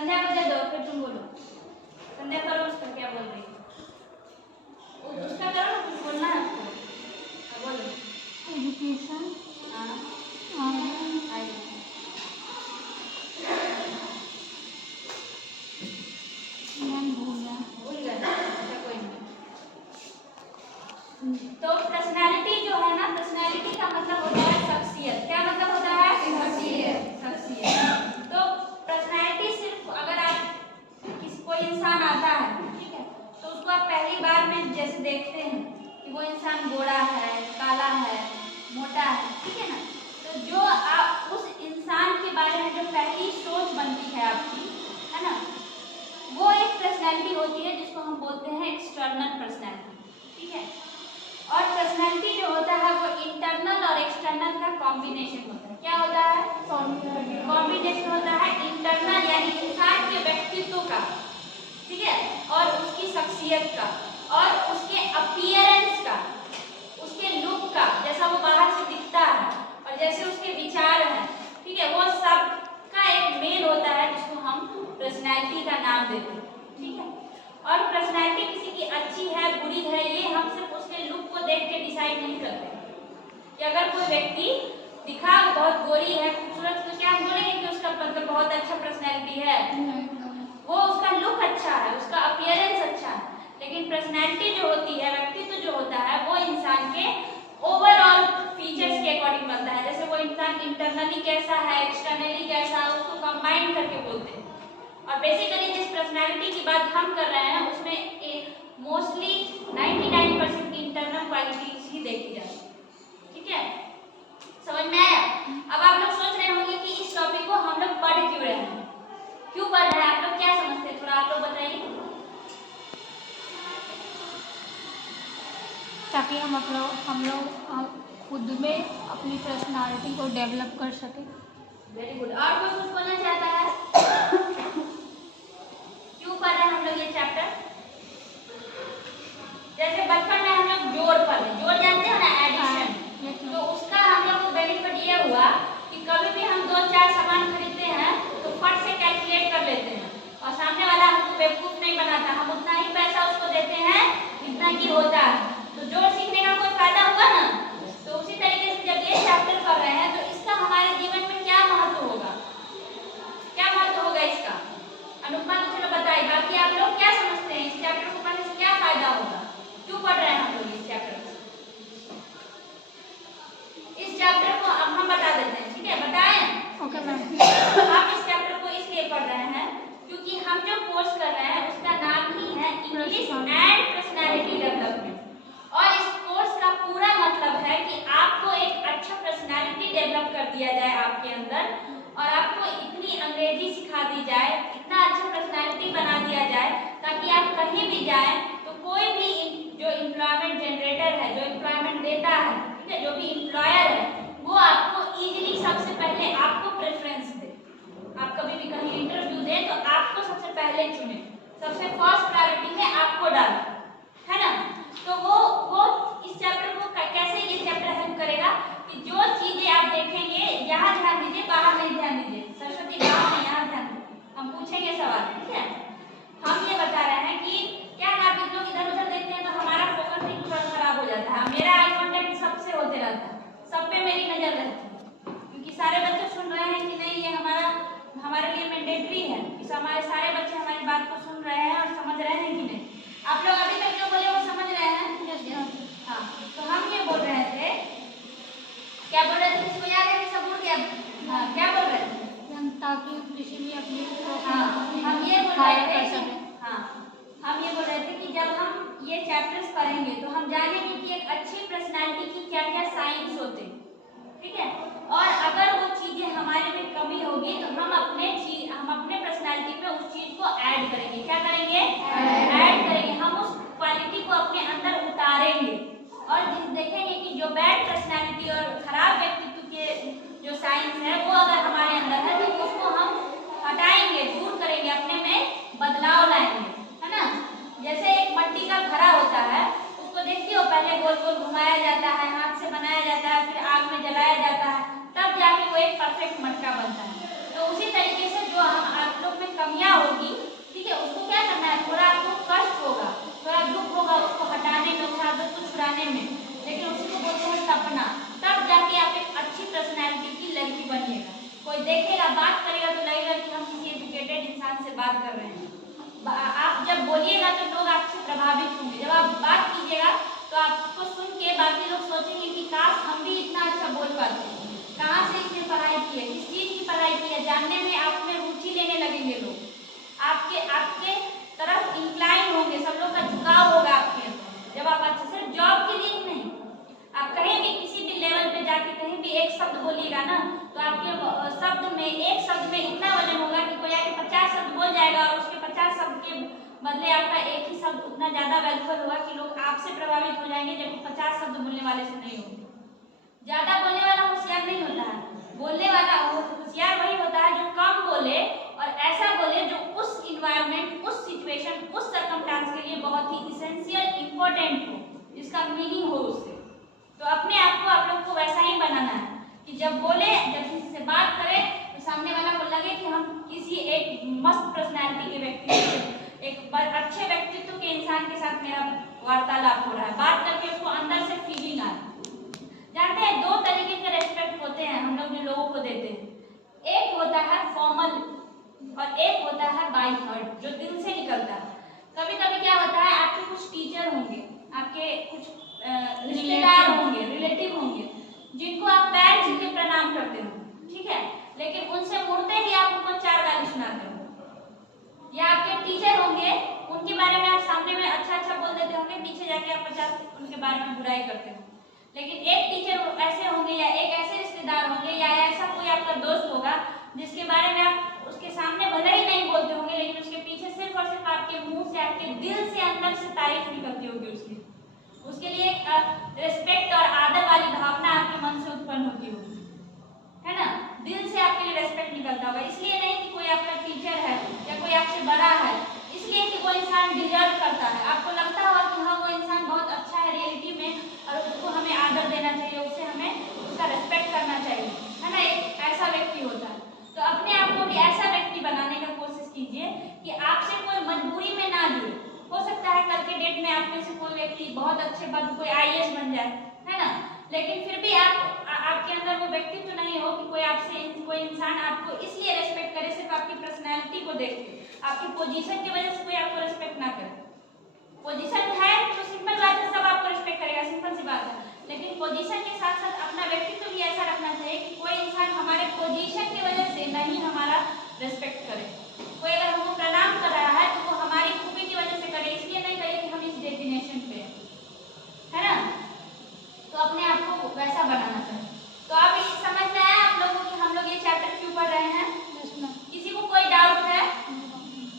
संध्या को दे दो, फिर तुम बोलो। संध्या करो उसका क्या बोल रही है, उसका करो ना, कुछ बोलना है उसको। हाँ, बोलो। एजुकेशन भूल गए, अच्छा कोई नहीं। तो पर्सनैलिटी जो है ना, पर्सनैलिटी का मतलब होता है शख्सियत। क्या मतलब होता है? शख्सियत। तो पर्सनैलिटी सिर्फ अगर आप कोई इंसान आता है, ठीक है, तो उसको आप पहली बार में जैसे देखते हैं कि वो इंसान गोरा है, काला है, मोटा है, ठीक है ना, तो जो आप उस इंसान के बारे में जो पहली सोच बनती है आपकी, है ना, वो एक पर्सनैलिटी होती है जिसको हम बोलते हैं एक्सटर्नल पर्सनैलिटी, ठीक है। और पर्सनैलिटी जो होता है वो इंटरनल और एक्सटर्नल का कॉम्बिनेशन होता है। क्या होता है? कॉम्बिनेशन होता है इंटरनल यानी इंसान के व्यक्तित्व का, ठीक है, और उसकी शख्सियत का, और उसके अपीयरेंस का, उसके लुक का, जैसा वो बाहर से दिखता है और जैसे उसके विचार हैं, ठीक है, वो सब का एक मेल होता है जिसको हम पर्सनैलिटी का नाम देते हैं, ठीक है। और पर्सनैलिटी किसी की अच्छी है, बुरी है, ये हम सिर्फ उसके लुक को देख के डिसाइड नहीं करते कि अगर कोई व्यक्ति दिखा बहुत गोरी है, खूबसूरत, तो क्या हम बोलेंगे कि उसका मतलब बहुत अच्छा पर्सनैलिटी है? वो उसका लुक अच्छा है, उसका अपीयरेंस अच्छा है, लेकिन पर्सनैलिटी जो होती है, व्यक्तित्व जो होता है, वो इंसान के ओवरऑल फीचर्स के अकॉर्डिंग बनता है। जैसे वो इंसान इंटरनली कैसा है, एक्सटर्नली कैसा है, उसको कंबाइन करके बोलते हैं। और बेसिकली जिस पर्सनैलिटी की बात हम कर रहे हैं उसमें मोस्टली 99% इंटरनल क्वालिटीज ही देखी जाती है, ठीक है। समझ में आया? अब आप लोग सोच रहे होंगे कि इस टॉपिक को हम लोग पढ़ क्यों रहे हैं, क्यों पढ़ रहे हैं, आप लोग क्या समझते हैं, थोड़ा आप लोग बताइए। ताकि हम लोग खुद में अपनी पर्सनालिटी को डेवलप कर सके। Very good. और कोई कुछ बोलना चाहता है? क्यों पढ़ रहे हैं हम लोग ये चैप्टर? जैसे बचपन में हम लोग जोड़ पढ़े, जोड़ जानते हो ना, एडिशन, तो उसका हम लोग को बेनिफिट ये हुआ कि कभी भी हम 2-4 सामान खरीदते हैं तो फट से कैलकुलेट कर लेते हैं और सामने वाला हमको बेवकूफ नहीं बनाता, हम उतना ही पैसा उसको देते हैं जितना की होता है। तो जोड़ सीखने का कोई फायदा हुआ ना। तो उसी तरीके से जब ये चैप्टर कर रहे हैं तो इसका हमारे जीवन में क्या महत्व होगा, क्या महत्व होगा इसका? अनुपमा तो चलो बताइए, बाकी आप लोग क्या समझते हैं, इस चैप्टर को पढ़ने से क्या फायदा होगा, क्यों पढ़ रहे हैं हम लोग इस चैप्टर को? इस चैप्टर को अब हम बता देते हैं, ठीक है, बताएं? Okay ma'am. आप इस चैप्टर को इसलिए पढ़ रहे हैं क्योंकि हम जो कोर्स कर रहे हैं उसका नाम ही है इंग्लिश एंड पर्सनैलिटी डेवलपमेंट, और इस कोर्स का पूरा मतलब है कि आपको एक अच्छा पर्सनैलिटी डेवलप कर दिया जाए आपके अंदर, और आपको इतनी अंग्रेजी सिखा दी जाए, इतना अच्छा पर्सनैलिटी बना दिया जाए ताकि आप कहीं भी जाएं तो कोई भी जो एम्प्लॉयमेंट जनरेटर है, जो एम्प्लॉयमेंट देता है, ठीक है, जो भी एम्प्लॉयर है, वो आपको इजीली सबसे पहले आपको प्रेफरेंस दे। आप कभी भी कहीं इंटरव्यू दें तो आपको सबसे पहले चुने, सबसे फर्स्ट प्रायोरिटी में आपको डाले, है ना। तो वो इस चैप्टर को कैसे ये चैप्टर हेल्प करेगा कि जो चीजें आप देखेंगे यहाँ ध्यान दीजिए, बाहर नहीं ध्यान दीजिए, सरस्वती बाहर नहीं, यहाँ ध्यान दीजिए, हम पूछेंगे सवाल, ठीक है। हम ये बता रहे हैं कि क्या आप लोग इधर उधर देखते हैं तो हमारा फोकस भी थोड़ा खराब हो जाता है, मेरा आई कांटेक्ट सबसे होते रहता है, सब पे मेरी नजर रहती है, क्योंकि सारे बच्चे सुन रहे हैं कि नहीं, ये हमारे लिए मैंडेटरी है कि हमारे सारे बच्चे हमारी बात को सुन रहे हैं और समझ रहे हैं कि नहीं। आप लोग अभी तक जो बोले वो समझ रहे हैं? हाँ, तो हम ये बोल रहे थे, क्या बोल रहे थे, किसी को याद है कि सब बोल गया? हाँ, क्या बोल रहे थे? ताकि किसी भी अपनी हम ये बोल रहे थे, हाँ, हम ये बोल रहे थे कि जब हम ये चैप्टर्स पढ़ेंगे तो हम जानेंगे कि एक अच्छी पर्सनालिटी की क्या क्या साइंस होते हैं, ठीक है, और अगर वो चीजें हमारे में कमी होगी तो हम अपने पर्सनालिटी में उस चीज को ऐड करेंगे। क्या करेंगे? ऐड करेंगे, हम उस क्वालिटी को अपने अंदर उतारेंगे, और देखेंगे कि जो बैड पर्सनालिटी और खराब व्यक्तित्व के जो साइंस है वो अगर हमारे अंदर है तो उसको हम हटाएंगे, दूर करेंगे, अपने में बदलाव लाएंगे, है ना। जैसे एक मट्टी का घड़ा होता है, उसको देखती हो, पहले गोल गोल घुमाया जाता है, हाथ से बनाया जाता है, फिर आग में जलाया जाता है, तब जाके वो एक परफेक्ट मटका बनता है। तो उसी तरीके से जो हम आप लोग में कमियां बात कर रहे हैं। आप जब बोलिएगा तो लोग आपसे प्रभावित होंगे। जब आप बात कीजिएगा तो आपको सुन के बाकी लोग सोचेंगे कि काश हम भी इतना अच्छा बोल पाते हैं। कहाँ से इसने पढ़ाई की है, किस चीज़ की पढ़ाई की है, जानने में आप में रुचि लेने लगेंगे लोग। आपके तरफ इंक्लाइन होंगे, सब लोग का झुकाव होगा आपके अंदर। जब आप अच्छा, सिर्फ जॉब के लिए नहीं, आप कहीं भी किसी भी लेवल पे जाके कहीं भी एक शब्द बोलिएगा ना, तो आपके शब्द में, एक शब्द में इतना वजन होगा कि कोई आके 50 शब्द बोल जाएगा और उसके 50 शब्द के बदले आपका एक ही शब्द उतना ज्यादा वैल्यूबल होगा कि लोग आपसे प्रभावित हो जाएंगे, जबकि 50 शब्द बोलने वाले से नहीं होंगे। ज्यादा बोलने वाला होशियार नहीं होता है, बोलने वाला होशियार वही होता है जो कम बोले और ऐसा बोले जो उस इन्वायरमेंट, उस सिचुएशन, उस सर्कमस्टांस के लिए बहुत ही इसेंशियल, इंपॉर्टेंट हो, जिसका मीनिंग हो उससे। तो अपने आप को, आप लोग को वैसा ही बनाना है कि जब बोले, जब किसी से बात करें तो सामने वाला को लगे कि हम किसी एक मस्त पर्सनैलिटी के व्यक्ति से, एक अच्छे व्यक्तित्व के इंसान के साथ मेरा वार्तालाप हो रहा है। बात करके उसको अंदर से फीलिंग आए। जानते हैं, दो तरीके के रेस्पेक्ट होते हैं हम लोग जो लोगों को देते हैं। एक होता है फॉर्मल और एक होता है बाय हार्ट, जो दिल से निकलता है। कभी कभी क्या होता है, आपके कुछ टीचर होंगे, आपके कुछ रिश्तेदार होंगे, रिलेटिव होंगे, जिनको आप पैर छू के प्रणाम करते हो, ठीक है, लेकिन उनसे मुड़ते ही आप उनको 4 गाली सुनाते हो। या आपके टीचर होंगे, उनके बारे में आप सामने में अच्छा अच्छा बोल देते होंगे, पीछे जाके आप 50 उनके बारे में बुराई करते हो। लेकिन एक टीचर ऐसे होंगे या एक ऐसे रिश्तेदार होंगे या ऐसा कोई आपका दोस्त होगा जिसके बारे में आप उसके सामने भले ही नहीं बोलते होंगे, लेकिन उसके पीछे सिर्फ और सिर्फ आपके मुंह से, आपके दिल से, अंदर से तारीफ निकलती होगी उसके लिए रिस्पेक्ट और आदर वाली भावना आपके मन से उत्पन्न होती होगी, है ना। दिल से आपके लिए रिस्पेक्ट निकलता होगा। इसलिए नहीं कि कोई आपका टीचर है या कोई आपसे बड़ा है, इसलिए कि वो इंसान डिजर्व करता है। आपको लगता होगा कि हाँ, वो इंसान बहुत अच्छा है रियलिटी में और उसको हमें आदर देना चाहिए, उससे हमें उसका रिस्पेक्ट करना चाहिए, है ना। एक ऐसा व्यक्ति होता है। तो अपने आप को भी ऐसा व्यक्ति बनाने का कोशिश कीजिए कि आपसे कोई मजबूरी में ना जुड़े। हो सकता है कल के डेट में आप में से कोई व्यक्ति बहुत अच्छे पद, कोई IAS बन जाए, है ना, लेकिन फिर भी आपके अंदर वो व्यक्तित्व तो नहीं हो कि कोई इंसान आपको इसलिए रेस्पेक्ट करे सिर्फ आपकी पर्सनैलिटी को देख के, आपकी पोजीशन की वजह से कोई आपको रेस्पेक्ट ना करे। पोजीशन है तो सिंपल बात है, सब आपको रेस्पेक्ट करेगा, सिंपल सी बात है। लेकिन पोजीशन के साथ साथ अपना व्यक्तित्व भी ऐसा रखना चाहिए कि कोई इंसान हमारे पोजीशन की वजह से नहीं हमारा रेस्पेक्ट करे। कोई अगर हमको प्रणाम कर रहा है तो वो हमारी खूबी की वजह से करे, इसलिए नहीं करे कि हम इस डेस्टिनेशन पे, है ना। तो अपने आप को वैसा बनाना चाहिए। तो अब ये समझ में आया आप लोगों को कि हम लोग ये चैप्टर क्यों पढ़ रहे हैं? किसी को कोई डाउट है?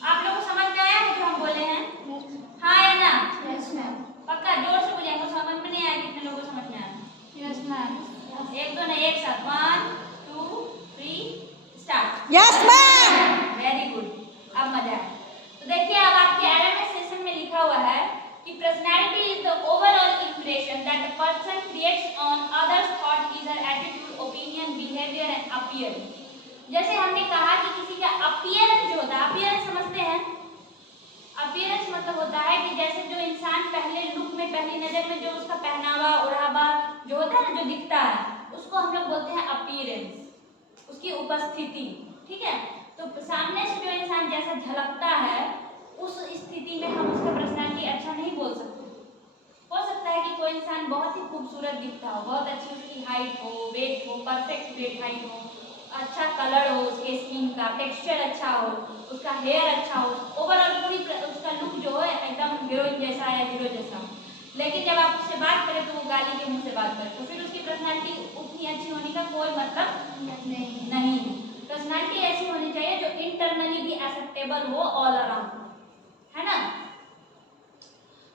आप लोगों को समझ में आया है जो हम बोले हैं? हाँ या ना? Yes ma'am. पक्का जोर से बोलिए, हमको समझ में नहीं आया, कितने लोगों को समझ में आया? Yes ma'am. एक दो नहीं, एक साथ 1 2 3 start. Yes ma'am. Very good, अब मजा है। तो देखिए, अब आपके LMS सेशन में लिखा हुआ है कि personality is the overall impression that the person creates on others thought, is her attitude, opinion, behaviour and appearance. जैसे हमने कहा कि किसी का अपीयरेंस जो होता है, अपीयरेंस समझते हैं? अपीयरेंस मतलब होता है कि जैसे जो इंसान पहले लुक में, पहली नजर में जो उसका पहनावा, ओढ़ावा जो होता है ना, जो दिखता है, उसको हम लोग बोलते हैं अपीयरेंस, उसकी उपस्थिति, ठीक है। तो सामने से जो इंसान जैसा झलकता है, उस स्थिति में हम उसका पर्सनैलिटी अच्छा नहीं बोल सकते। हो सकता है कि कोई इंसान बहुत ही खूबसूरत दिखता हो, बहुत अच्छी उसकी हाइट हो, वेट हो, परफेक्ट वेट हाइट हो, अच्छा कलर हो उसके स्किन का, टेक्सचर अच्छा हो, उसका हेयर अच्छा हो, ओवरऑल पूरी उसका लुक जो है एकदम हीरोइन जैसा या हीरो जैसा हो, लेकिन जब आप उससे बात करें तो वो गाली के मुंह से बात करे, तो फिर उसकी पर्सनैलिटी उतनी अच्छी होने का कोई मतलब नहीं। पर्सनैलिटी ऐसी होनी चाहिए जो इंटरनली भी एक्सेप्टेबल हो ऑल अराउंड, है ना।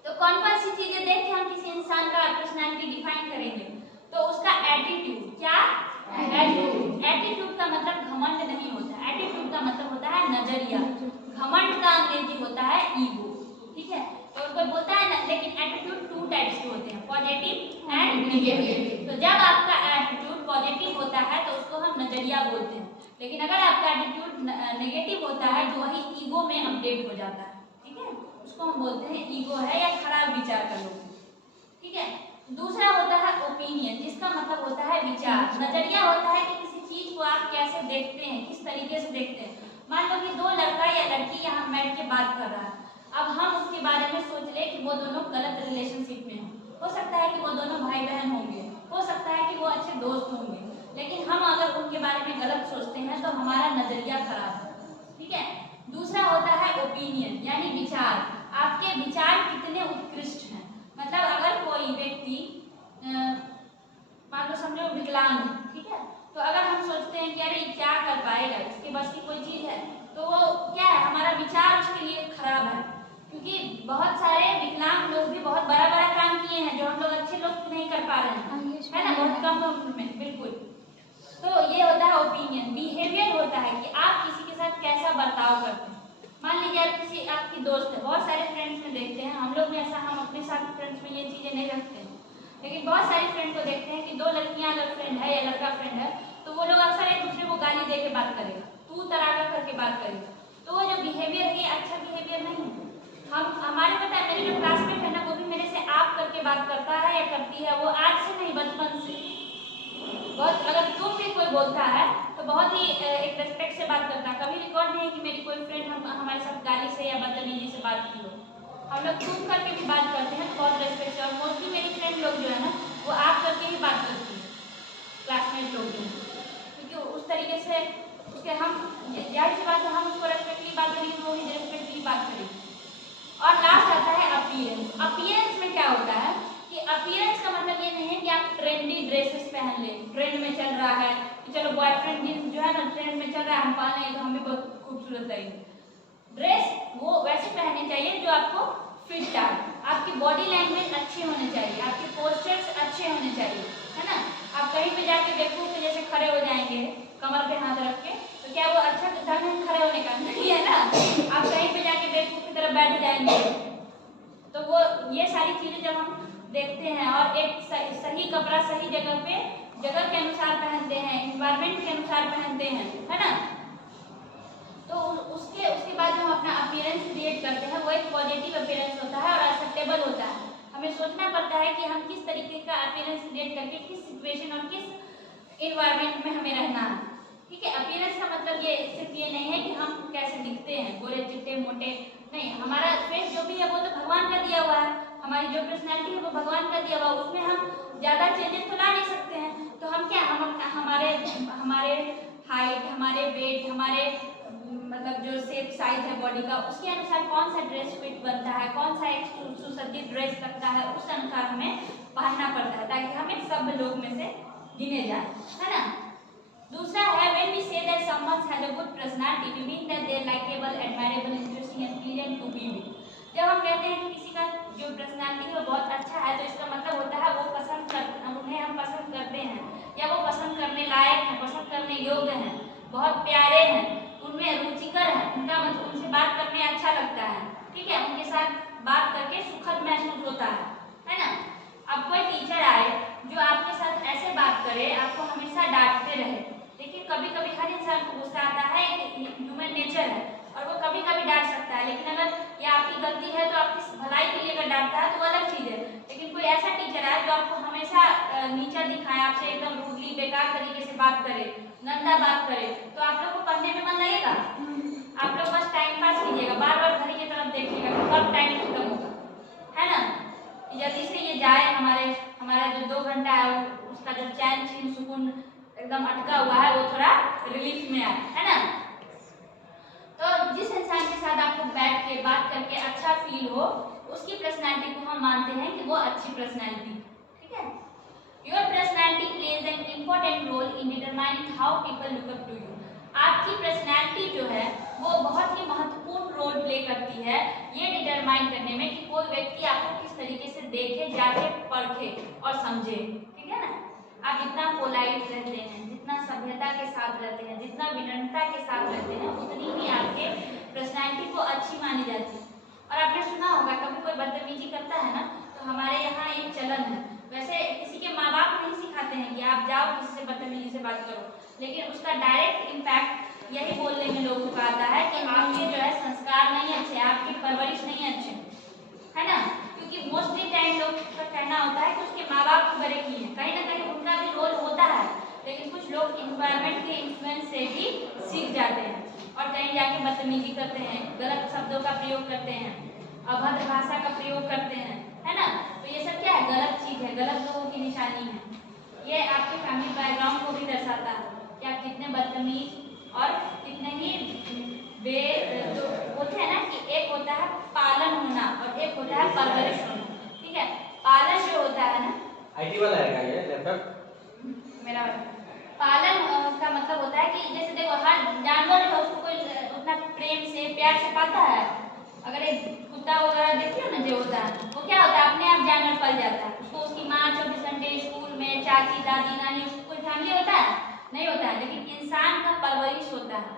तो कौन कौन सी चीजें देख के हम किसी इंसान का पर्सनैलिटी डिफाइन करेंगे? तो उसका एटीट्यूड, क्या एटीट्यूड, एटीट्यूड का मतलब घमंड नहीं होता, एटीट्यूड का मतलब होता है नजरिया। घमंड का अंग्रेजी होता है ईगो, ठीक है। तो कोई बोलता है ना, लेकिन एटीट्यूड 2 टाइप्स के होते हैं, पॉजिटिव एंड नेगेटिव। तो जब आपका एटीट्यूड पॉजिटिव होता है तो उसको हम नजरिया बोलते हैं, लेकिन अगर आपका एटीट्यूड नेगेटिव होता है तो वही ईगो में अपडेट हो जाता है, ठीक है, उसको हम बोलते हैं ईगो है या खराब विचार का लोग, ठीक है। दूसरा होता है ओपिनियन, जिसका मतलब होता है विचार। नजरिया होता है कि किसी चीज को आप कैसे देखते हैं, किस तरीके से देखते हैं, मान लो कि दो लड़का या लड़की यहाँ बैठ के बात कर रहा है, अब हम उसके बारे में सोच ले कि वो दोनों गलत रिलेशनशिप में हो सकता है कि वो दोनों भाई बहन होंगे, हो सकता है कि वो अच्छे दोस्त होंगे, लेकिन हम अगर उनके बारे में गलत सोचते हैं तो हमारा नजरिया खराब है, ठीक है। दूसरा होता है ओपिनियन, यानी विचार, आपके विचार कितने उत्कृष्ट हैं। मतलब अगर कोई व्यक्ति मान लो समझो विकलांग, ठीक है, तो अगर हम सोचते हैं कि अरे क्या कर पाएगा, इसके बस की कोई चीज है, तो वो क्या है, हमारा विचार उसके लिए खराब है। क्योंकि बहुत सारे विकलांग लोग भी बहुत बड़ा बड़ा काम किए हैं जो हम लोग अच्छे लोग नहीं कर पा रहे हैं, है ना, बहुत कम उम्र में। बिल्कुल। तो ये होता है ओपिनियन। बिहेवियर होता है कि आप किसी के साथ कैसा बर्ताव करते हैं। मान लीजिए आप किसी आपकी दोस्त है, बहुत सारे फ्रेंड्स में देखते हैं, हम लोग में ऐसा, हम अपने साथ फ्रेंड्स में ये चीजें नहीं रखते हैं, लेकिन बहुत सारी फ्रेंड को देखते हैं कि दो लड़कियां अगर फ्रेंड है या लड़का फ्रेंड है, तो वो लोग अक्सर एक दूसरे को गाली दे के बात करेगा, तू तराका करके बात करेगा। तो वो जो बिहेवियर है, अच्छा बिहेवियर नहीं है। हमारे पता है, मेरे जो क्लासमेट है ना, वो भी मेरे से आप करके बात करता है या करती है, वो आज से नहीं बचपन से। बहुत, अगर तुम भी कोई बोलता है तो बहुत ही एक रेस्पेक्ट से बात करता है। कभी रिकॉर्ड नहीं है कि मेरी कोई फ्रेंड हमारे साथ गाली से या बदतमीजी से बात की हो। हम लोग तुम करके भी बात करते हैं तो बहुत रेस्पेक्ट से, और मोस्टली मेरी फ्रेंड लोग जो है ना, वो आप करके ही बात करती है, क्लासमेट लोग जो हैं, क्योंकि उस तरीके से उसके हम जाहिर सी बात है, हम उसको रेस्पेक्टली बात करेंगे, वो भी रेस्पेक्टली बात करेंगे। और लास्ट आता है अपीयरेंस। अपीयरेंस में क्या होता है कि अपीयरेंस का मतलब ये नहीं है कि आप ट्रेंडी ड्रेसेस पहन लें, ट्रेंड में चल रहा है कि चलो बॉयफ्रेंड जींस जो है ना ट्रेंड में चल रहा है, हम पहन लेंगे तो हम भी बहुत खूबसूरत लगेंगे। ड्रेस वो वैसे पहननी चाहिए जो आपको फिट आए, आपकी बॉडी लैंग्वेज अच्छी होनी चाहिए, आपके पोस्चर्स अच्छे होने चाहिए, है ना। आप कहीं पे जाके देखो कि जैसे खड़े हो जाएंगे कमर पे हाथ रख के, तो क्या वो अच्छा ढंग से खड़े होने का नहीं है ना। आप कहीं पे जाके बेवकूफ की तरह बैठ जाएंगे, तो वो ये सारी चीजें जब हम देखते हैं और एक सही कपड़ा सही जगह पे, जगह के अनुसार पहनते हैं, एनवायरनमेंट के अनुसार पहनते हैं, है ना, तो उसके बाद जो हम अपना अपीयरेंस क्रिएट करते हैं वो एक पॉजिटिव अपीयरेंस होता है और एक्सेप्टेबल होता है। हमें सोचना पड़ता है कि हम किस तरीके का अपीयरेंस क्रिएट करके किस सिचुएशन और किस एनवायरनमेंट में हमें रहना है, ठीक है। अपीयरेंस का मतलब ये सिर्फ ये नहीं है कि हम कैसे दिखते हैं, गोरे चिट्टे मोटे नहीं, हमारा फेस जो भी है वो तो भगवान का दिया हुआ है, हमारी जो पर्सनैलिटी है वो भगवान का दिया हुआ है, उसमें हम ज़्यादा चेंजेस तो ला नहीं सकते हैं। तो हम क्या, हम हमारे हाइट, हमारे वेट, हमारे मतलब जो शेप साइज है बॉडी का, उसके अनुसार कौन सा ड्रेस फिट बनता है, कौन सा एक सुसज्जित ड्रेस लगता है, उस अनुसार हमें पहनना पड़ता है ताकि हमें सब लोग में से गिने जाए, है ना। दूसरा है when we say that someone has a good personality, we mean that they are likable, admirable, interesting and pleasant to be with. जब हम कहते हैं कि किसी का जो पर्सनालिटी है वो बहुत अच्छा है, तो इसका मतलब होता है वो उन्हें हम पसंद करते हैं, या वो पसंद करने लायक हैं, पसंद करने योग्य हैं, बहुत प्यारे हैं, उनमें रुचिकर है, उनका मतलब उनसे बात करने अच्छा लगता है, ठीक है, उनके साथ बात करके सुखद महसूस होता है ना। अब कोई टीचर आए जो आपके साथ ऐसे बात करे, आपको हमेशा डांटते रहे, देखिए कभी कभी हर इंसान को गुस्सा आता है, ह्यूमन नेचर है और वो कभी कभी डांट सकता है, लेकिन अगर ये आपकी गलती है तो आपकी भलाई के लिए अगर डांटता है तो वो अलग चीज़ है। लेकिन कोई ऐसा टीचर है जो आपको हमेशा नीचा दिखाए, आपसे एकदम रूडली बेकार तरीके से बात करे, गंदा बात करे, तो आप लोग को पढ़ने में मन लगेगा? आप लोग बस टाइम पास कीजिएगा, बार बार घड़ी की तरफ देखिएगा कब टाइम खत्म होगा, है ना। जल्दी से ये जाए, हमारा जो 2 घंटा है उसका जो चैन चीन सुकून एकदम अटका हुआ है वो थोड़ा रिलीफ में आए, है ना। तो जिस इंसान के साथ आपको बैठ के बात करके अच्छा फील हो, उसकी पर्सनैलिटी को हम मानते हैं कि वो अच्छी पर्सनैलिटी, ठीक है। Your personality plays an important role in determining how people look up to you. आपकी पर्सनैलिटी जो है वो बहुत ही महत्वपूर्ण रोल प्ले करती है ये डिटरमाइन करने में कि कोई व्यक्ति आपको किस तरीके से देखे, जाके परखे और समझे, ठीक है ना। आप जितना पोलाइट रहते हैं, जितना सभ्यता के साथ रहते हैं, जितना विनम्रता के साथ रहते हैं, उतनी ही आपके पर्सनैलिटी को अच्छी मानी जाती है। और आपने सुना होगा कभी कोई बदतमीजी करता है ना, तो हमारे यहाँ एक चलन है, वैसे किसी के माँ बाप नहीं सिखाते हैं कि आप जाओ किसी से बदतमीजी से बात करो, लेकिन उसका डायरेक्ट इम्पैक्ट यही बोलने में लोगों को आता है कि आपके जो है संस्कार नहीं अच्छे, आपकी परवरिश नहीं अच्छे, है ना। क्योंकि मोस्टली टाइम लोग का कहना होता है कि उसके माँ बाप बड़े की हैं, कहीं ना कहीं उनका भी रोल होता है, लेकिन कुछ लोग इन्वायरमेंट के इन्फ्लुएंस से भी सीख जाते हैं, और कहीं जाके बदतमीजी करते हैं, गलत शब्दों का प्रयोग करते हैं, अभद्र भाषा का प्रयोग करते हैं, है ना। तो ये सब क्या है, गलत चीज है, गलत लोगों की निशानी है। ये आपके फैमिली बैकग्राउंड को भी दर्शाता है कि आप कितने बदतमीज और कितने ही जो होते हैं ना, कि एक होता है पालन होना और एक होता है परवरिश होना। ठीक है, पालन जो होता है ना, आईटी वाला है क्या ये लैपटॉप मेरा पालन का मतलब होता है कि जैसे देखो हर जानवर है उसको कोई उतना प्रेम से प्यार से पालता है। अगर एक कुत्ता वगैरह देखते हो ना जो होता है, वो क्या होता है, अपने आप जानवर पल जाता है। उसको उसकी माँ 24 घंटे स्कूल में, चाची दादी नानी, उसको कोई फैमिली होता है नहीं होता है। लेकिन इंसान का परवरिश होता है,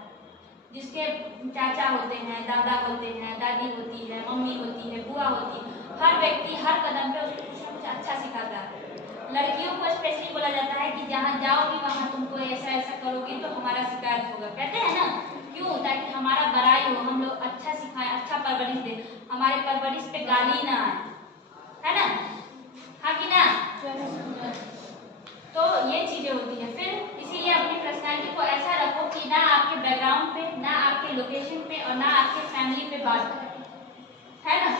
जिसके चाचा होते हैं, दादा होते हैं, दादी होती है, मम्मी होती है, बुआ होती है। हर व्यक्ति हर कदम पे उसको कुछ ना कुछ अच्छा सिखाता है। लड़कियों को स्पेशली बोला जाता है कि जहाँ जाओगी वहाँ तुमको ऐसा ऐसा करोगी तो हमारा शिकायत होगा, कहते हैं ना। क्यों? ताकि हमारा बड़ाई हो, हम लोग अच्छा सिखाएं, अच्छा परवरिश दें, हमारे परवरिश पे गाली ना आए, है ना, हाँ कि ना। तो ये चीजें होती है। फिर इसीलिए अपनी पर्सनालिटी को ऐसा रखो कि ना आपके बैकग्राउंड पे, ना आपके लोकेशन पे और ना आपके फैमिली पे बात है ना।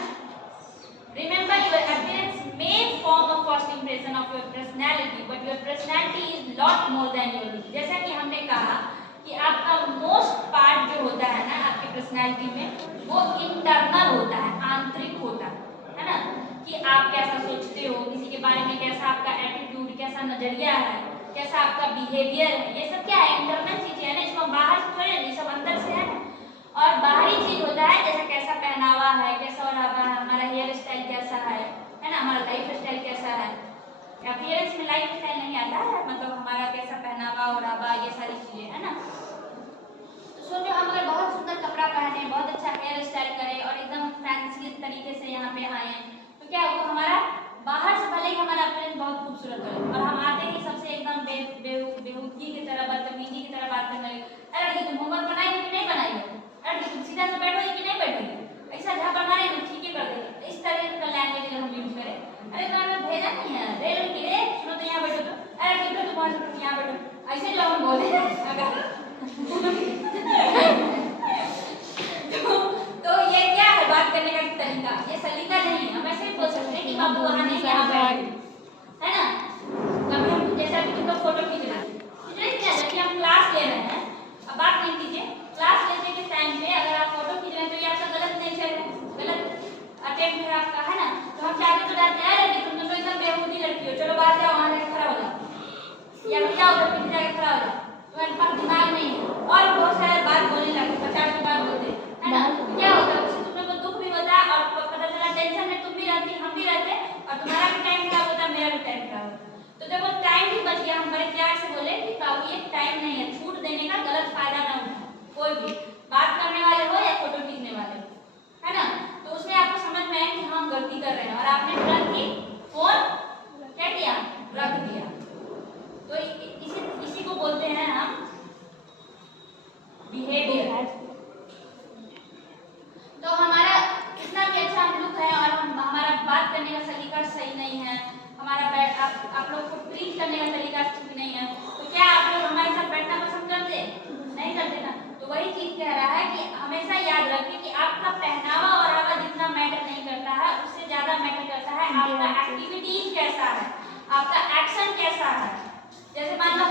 Remember, your appearance may form a first impression of your personality, but your personality is lot more than your look. जैसा कि हमने कहा कि आपका मोस्ट पार्ट जो होता है ना आपकी पर्सनालिटी में, वो इंटरनल होता है, आंतरिक होता है ना। कि आप कैसा सोचते हो किसी के बारे में, कैसा आपका एटीट्यूड, कैसा नजरिया है, कैसा आपका बिहेवियर है, ये सब क्या है, इंटरनल चीजें है ना। इसको बाहर से थोड़े, ये सब अंदर से है ना। और बाहरी चीज होता है जैसा कैसा पहनावा है, कैसा ओढ़ावा है, हमारा हेयर स्टाइल कैसा है ना, हमारा लाइफ स्टाइल कैसा है। अपीयरेंस में लाइफ स्टाइल नहीं आता है, मतलब हमारा कैसा पहनावा ओढ़ावा, ये सारी चीजें है ना। तो सोचो हम अगर बहुत सुंदर कपड़ा पहने, बहुत अच्छा हेयर स्टाइल करें और एकदम फैंसी तरीके से यहाँ पे आए, तो क्या वो हमारा बाहर से भले ही हमारा अपीयरेंस बहुत खूबसूरत है और हम आते ही सबसे एकदम बेहूदगी की तरह, बदतमीजी की तरह बात करने लगे, अरे तुम होमवर्क बनाई कि नहीं बनाई हो, अरे तुम सीधा से बैठोगे कि नहीं बैठोगे, ऐसा झापड़ मारे तो ठीक है कर देंगे। इस तरह का लैंग्वेज अगर हम यूज करें, अरे तुम्हें भेजा नहीं है, रे लड़की रे सुनो तो यहाँ बैठो, तो अरे ठीक है तुम यहाँ बैठो, ऐसे जो हम बोले अगर तो ये क्या है बात करने का तरीका, ये सलीका नहीं है। हम ऐसे ही बोल सकते हैं कि बाबू वहाँ नहीं यहाँ बैठ, है ना। कभी हम जैसा कि तुमको फोटो खींचना क्या, जबकि हम क्लास ले रहे हैं, अब बात नहीं कीजिए, क्लास लेने के टाइम पे अगर आप फोटो खींच रहे हैं तो ये आपका गलत नेचर है, गलत अटेम्प्ट है आपका, है ना। तो हम चाहते तो जाते हैं, अरे तुम तो एकदम बेहूदी लड़की हो, चलो बाहर जाओ, वहाँ जाकर खड़ा हो जाओ, या भैया उधर पीछे जाकर खड़ा हो जाओ, तुम्हारे पास दिमाग नहीं है, और बहुत सारे बात बोलने लगते, 50 बात बोलते, है ना। क्या होता है उससे तुम्हें को दुख भी होता है और पता चला टेंशन में तुम भी रहती, हम भी रहते, और तुम्हारा भी टाइम खराब होता, मेरा भी टाइम खराब होता। तो देखो टाइम भी बच गया। हम बड़े प्यार से बोले कि बाबू ये टाइम नहीं है, छूट देने का गलत फायदा ना उठाओ, कोई भी बात करने वाले हो या फोटो खींचने वाले हो, है ना। तो उसमें आपको समझ में आया कि हम गलती कर रहे हैं और आपने तुरंत ही फोन क्या किया, रख दिया। तो इसी को बोलते हैं हम बिहेवियर। तो हमारा इतना भी अच्छा हम लुक है और हमारा बात करने का सलीका सही नहीं है, हमारा आप लोग को ट्रीट करने का तरीका ठीक नहीं है, तो क्या आप लोग हमारे साथ बैठना पसंद करते नहीं करते ना। तो वही चीज कह रहा है कि हमेशा याद रखिए कि आपका पहनावा और आवा जितना मैटर नहीं करता है, उससे ज्यादा मैटर करता है आपका एक्टिविटीज कैसा है, आपका एक्शन कैसा है। जैसे मान लो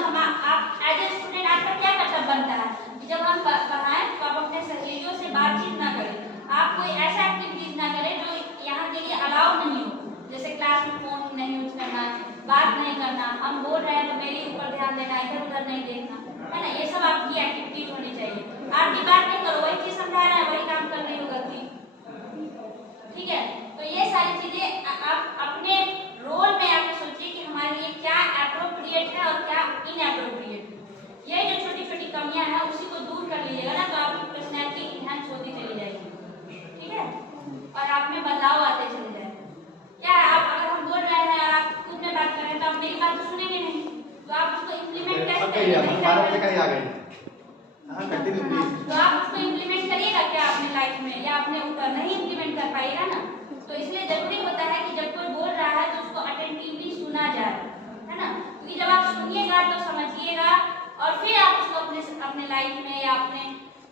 आप एज ए स्टूडेंट आपका क्या कर्तव्य बनता है कि जब हम पढ़ाएं तो आप अपने सहेलियों से बातचीत ना करें, आप कोई ऐसा एक्टिविटीज ना करें जो यहाँ के लिए अलाउ नहीं हो, जैसे क्लास में फोन नहीं यूज करना, बात नहीं करना, हम बोल रहे हैं तो मेरे ऊपर ध्यान देना, इधर उधर नहीं देखना, है ना। ये सब आपकी एक्टिविटीज होनी चाहिए। आपकी बात नहीं करो, वही चीज समझा रहा है वही काम कर रही हो गलती, ठीक है। तो ये सारी चीजें आप अपने रोल में आके सोचिए कि हमारे लिए क्या एप्रोप्रिएट है और क्या इनएप्रोप्रिएट है। ये जो छोटी छोटी कमियां हैं उसी को दूर कर लीजिएगा ना, तो आपकी पर्सनैलिटी इनहैंस होती चली जाएगी, ठीक है, और आप में बदलाव आते चले जाएंगे। क्या आप अगर हम बोल रहे हैं और आप खुद में बात कर रहे हैं तो आप मेरी बात तो सुनेंगे नहीं, तो आप उसको इम्प्लीमेंट कैसे करेंगे, तो आप उसको इम्प्लीमेंट करिएगा क्या अपने लाइफ में, या अपने ऊपर नहीं इम्प्लीमेंट कर पाएगा ना। तो इसलिए जरूरी होता है कि जब कोई बोल रहा है तो उसको अटेंटिवली सुना जाए, है ना। क्योंकि जब आप सुनिएगा तो समझिएगा और फिर आप उसको अपने लाइफ में या अपने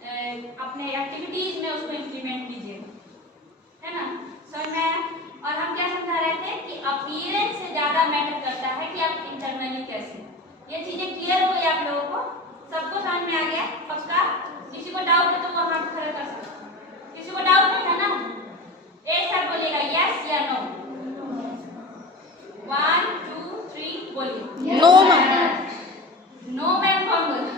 अपने एक्टिविटीज में उसको इम्प्लीमेंट कीजिएगा, है ना। समझ में आया। और हम क्या समझा रहे थे कि अपीयरेंस से ज्यादा मैटर करता है कि आप इंटरनली कैसे। ये चीजें क्लियर हो गई आप लोगों को, सबको समझ में आ गया पक्का। किसी को डाउट है तो वो हाथ खड़ा कर सकते हैं। किसी को डाउट नहीं है ना, एक साथ बोलिएगा यस या नो। 1 2 3 बोलिए। No ma'am. नो मैम कौन बोला?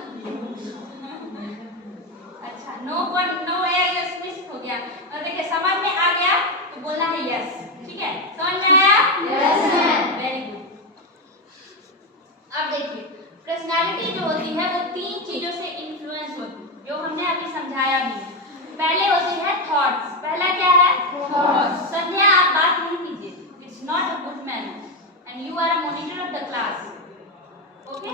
अच्छा नो मिस हो गया। और देखिए समझ में आ गया तो बोलना है यस, ठीक है। समझ में आया? Yes ma'am. Very good. अब देखिए पर्सनालिटी जो होती है वो 3 चीजों से इन्फ्लुएंस होती है, जो हमने अभी समझाया भी। पहले होती है थॉट्स। पहला क्या है? थॉट्स। संध्या आप बात नहीं कीजिए, it's not a good manner and you are a monitor of the class, okay.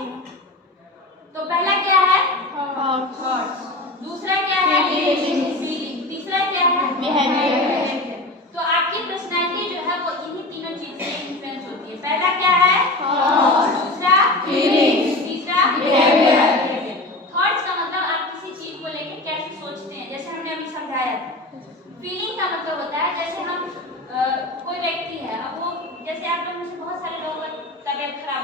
तो पहला क्या है? थॉट्स। दूसरा क्या है? फीलिंग। तीसरा क्या है? बिहेवियर। तो आपकी पर्सनालिटी जो है वो इन्हीं तीनों चीज से इन्फ्लुएंस होती है। पहला क्या है? थॉट्स। दूसरा फीलिंग्स। तीसरा बिहेवियर। थॉट्स का मतलब आप किसी चीज को लेकर कैसे सोचते हैं, जैसे हमने अभी समझाया था। फीलिंग का मतलब होता है जैसे हम कोई व्यक्ति है, अब वो जैसे आप लोगों में से बहुत सारे लोगों का तबीयत खराब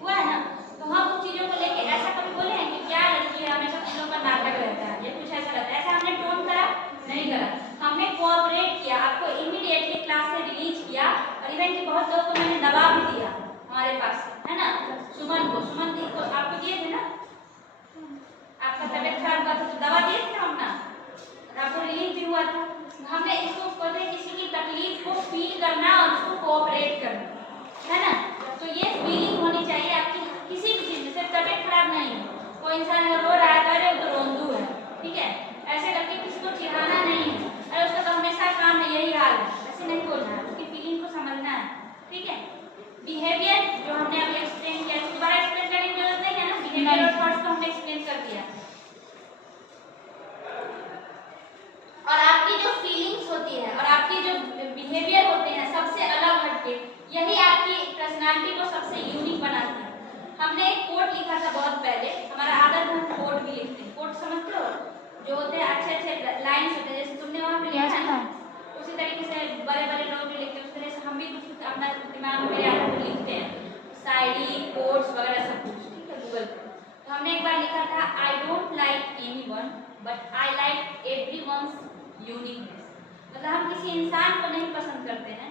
हुआ है ना, तो हम उस चीजों को लेके ऐसा कभी बोले हैं कि क्या लड़की है हमेशा चीजों का नाटक रहता है, ये कुछ ऐसा रहता है, ऐसा हमने टोन करा नहीं करा, हमने कोऑपरेट किया, आपको इमीडिएटली क्लास से रिलीज किया। और इवन कि बहुत लोगों को मैंने दवा भी दिया हमारे पास, है ना। सुमन दी को आपको दिए थे ना, आपका तबीयत खराब हुआ था तो दवा दिए थे हम ना, आपको रिलीफ भी हुआ था। हमने इसको बोलते हैं किसी की तकलीफ को फील करना और उसको कोऑपरेट करना, है ना। तो ये फीलिंग होनी चाहिए आपकी किसी भी चीज में, सिर्फ तबीयत खराब नहीं है। कोई इंसान अगर रो रहा है तो अरे वो तो रोंदू है, ठीक है, ऐसे करके किसी को चिढ़ाना नहीं है, अरे उसका तो हमेशा काम है यही हाल है, ऐसे नहीं बोलना है, उसकी फीलिंग को समझना है, ठीक है। बिहेवियर जो हमने अभी एक्सप्लेन किया, दोबारा एक्सप्लेन करने की जरूरत नहीं है ना, बिहेवियर और थॉट्स को हमने एक्सप्लेन कर दिया। और आपकी जो फीलिंग्स होती है और आपकी जो बिहेवियर होते हैं सबसे अलग हटके, यही आपकी पर्सनालिटी को सबसे यूनिक बनाती है। हमने एक कोट लिखा था बहुत पहले, हमारा आदत है हम कोट भी लिखते हैं। कोट समझते हो, जो होते हैं अच्छे अच्छे लाइन्स होते हैं, जैसे तुमने वहाँ पे लिखा है ना, उसी तरीके से बड़े बड़े लोग भी लिखते हैं, उस तरह से हम भी कुछ अपना दिमाग में आदत में लिखते हैं, शायरी कोट्स वगैरह सब कुछ, ठीक है, गूगल पे। तो हमने एक बार लिखा था I don't like anyone but I like everyone's uniqueness. मतलब हम किसी इंसान को नहीं पसंद करते हैं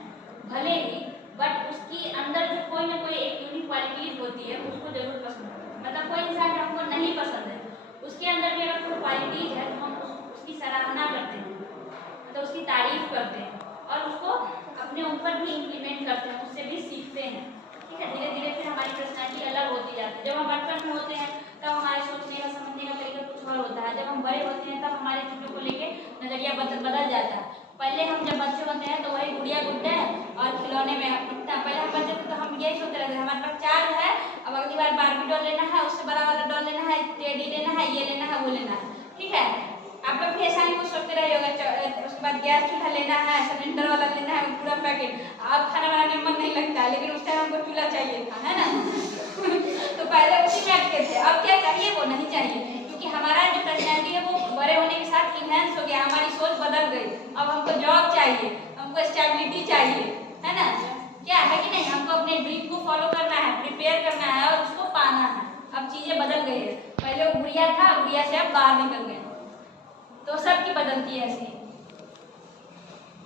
भले ही, बट उसकी अंदर जो कोई ना कोई एक यूनिक क्वालिटीज होती है उसको जरूर पसंद करते हैं। मतलब कोई इंसान जो हमको नहीं पसंद है उसके अंदर भी अगर कोई क्वालिटीज है तो हम उसकी सराहना करते हैं, मतलब उसकी तारीफ करते हैं और उसको अपने ऊपर भी इम्प्लीमेंट करते हैं, उससे भी सीखते हैं, ठीक है। धीरे धीरे फिर हमारी पर्सनैलिटी अलग होती जाती है। जब हम बचपन में होते हैं तब हमारे सोचने का समझने का तरीका कुछ और होता है, जब हम बड़े होते हैं तब हमारे चीज़ों को लेके नजरिया बदल जाता है। पहले हम जब बच्चे होते हैं तो वही गुड़िया गुड्डे और खिलौने में इतना, पहले हम बच्चे थे तो हम यही सोचते रहते हैं हमारे पास 4 है, अब अगली बार बारबी डॉल लेना है, उससे बड़ा वाला डॉल लेना है, टेडी लेना है, ये लेना है, वो लेना है, ठीक है। आप लोग भी ऐसा ही कुछ सोचते रहे होगा। उसके बाद गैस चूल्हा लेना है, सिलेंडर वाला लेना है, पूरा पैकेट। अब खाना बनाने में मन नहीं लगता है, लेकिन उस टाइम हमको चूल्हा चाहिए था, है ना। तो पहले उसी में अटके थे, अब क्या चाहिए वो नहीं चाहिए, क्योंकि हमारा जो पर्सनैलिटी है वो बड़े होने के साथ इनहेंस हो गया, हमारी सोच बदल गई। अब हमको जॉब चाहिए, हमको स्टेबिलिटी चाहिए, है ना, क्या है कि नहीं। हमको अपने ड्रीम को फॉलो करना है, प्रिपेयर करना है और उसको पाना है। अब चीजें बदल गई है, पहले वो गुड़िया था, गुड़िया से अब बाहर निकल गए, तो सबकी बदलती है ऐसे।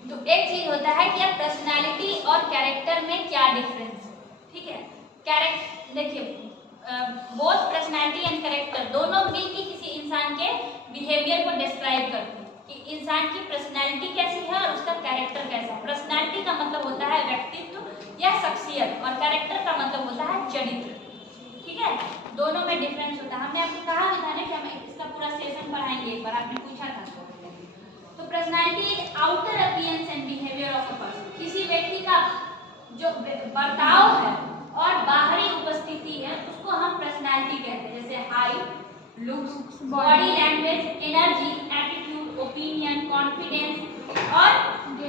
तो एक चीज होता है कि अब पर्सनालिटी और कैरेक्टर में क्या डिफरेंस, ठीक है। कैरेक्टर देखिए, बोथ पर्सनालिटी एंड कैरेक्टर दोनों मिलकर किसी इंसान के बिहेवियर को डिस्क्राइब करते हैं कि इंसान की पर्सनालिटी कैसी है और उसका कैरेक्टर कैसा है। पर्सनालिटी का मतलब होता है व्यक्तित्व या शख्सियत और कैरेक्टर का मतलब होता है चरित्र, ठीक है। दोनों में डिफरेंस होता है। हमने आपको कहा भी था ना कि हम इसका पूरा सेशन पढ़ाएंगे, एक बार आपने पूछा था। तो personality is outer appearance and behaviour of a person, किसी व्यक्ति का जो बर्ताव है और बाहरी उपस्थिति है उसको हम पर्सनालिटी कहते हैं, जैसे height, looks, body language, energy, attitude, opinion, confidence और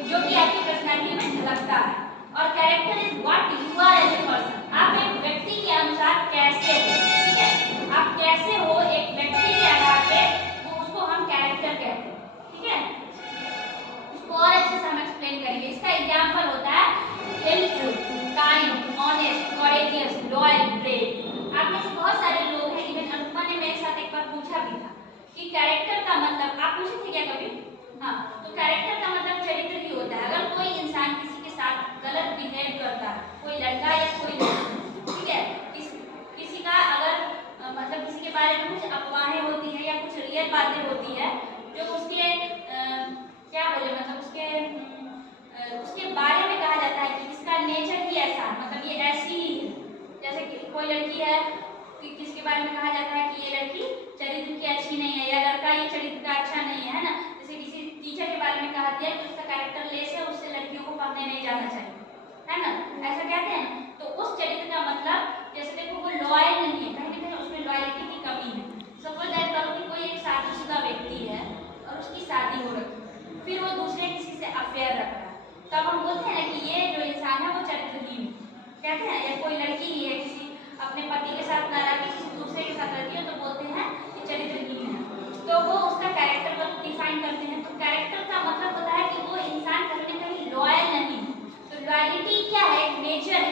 जो कि आपकी पर्सनालिटी में झलकता है। और character is what you are as a person, आप एक व्यक्ति के अनुसार कैसे हो, ठीक है, आप कैसे हो एक व्यक्ति के आधार पे वो उसको हम आप पूछे थे क्या कभी? हाँ, तो कैरेक्टर का मतलब चरित्र ही होता है। अगर कोई इंसान किसी के साथ गलत बिहेव करता है, कोई लड़का या कोई लड़की, ठीक है, किसी का अगर मतलब किसी के बारे में कुछ अफवाहें होती है या कुछ रियल बातें होती है जो उसके क्या बोले मतलब उसके बारे में कहा जाता है कि इसका नेचर ही ऐसा, मतलब ये ऐसी ही है। जैसे कि कोई लड़की है कि किसके बारे में कहा जाता है कि ये लड़की चरित्र की अच्छी नहीं है, या लड़का ये चरित्र का अच्छा नहीं है ना। जैसे किसी टीचर के बारे में कहा दिया कि उसका कैरेक्टर लेस है, उससे लड़कियों को पढ़ने नहीं जाना चाहिए, है ना, ऐसा कहते हैं। तो उस चरित्र का मतलब जैसे देखो वो लॉयल नहीं है, कहीं ना कहीं उसमें लॉयल्टी की कमी है। सपोज दैट करो कि कोई एक शादीशुदा व्यक्ति है और उसकी शादी हो रखी है, फिर वो दूसरे किसी से अफेयर रख रहा है, तब हम बोलते हैं कि ये जो इंसान है वो चरित्रहीन कहते हैं। या कोई लड़की ही है किसी अपने पति के साथ ना रह के किसी दूसरे के साथ रहती है तो बोलते हैं कि चरित्रहीन है। तो वो उसका कैरेक्टर को डिफाइन करते हैं। तो कैरेक्टर का मतलब होता है कि वो इंसान कहीं ना कहीं लॉयल नहीं है। तो लॉयल्टी क्या है? एक नेचर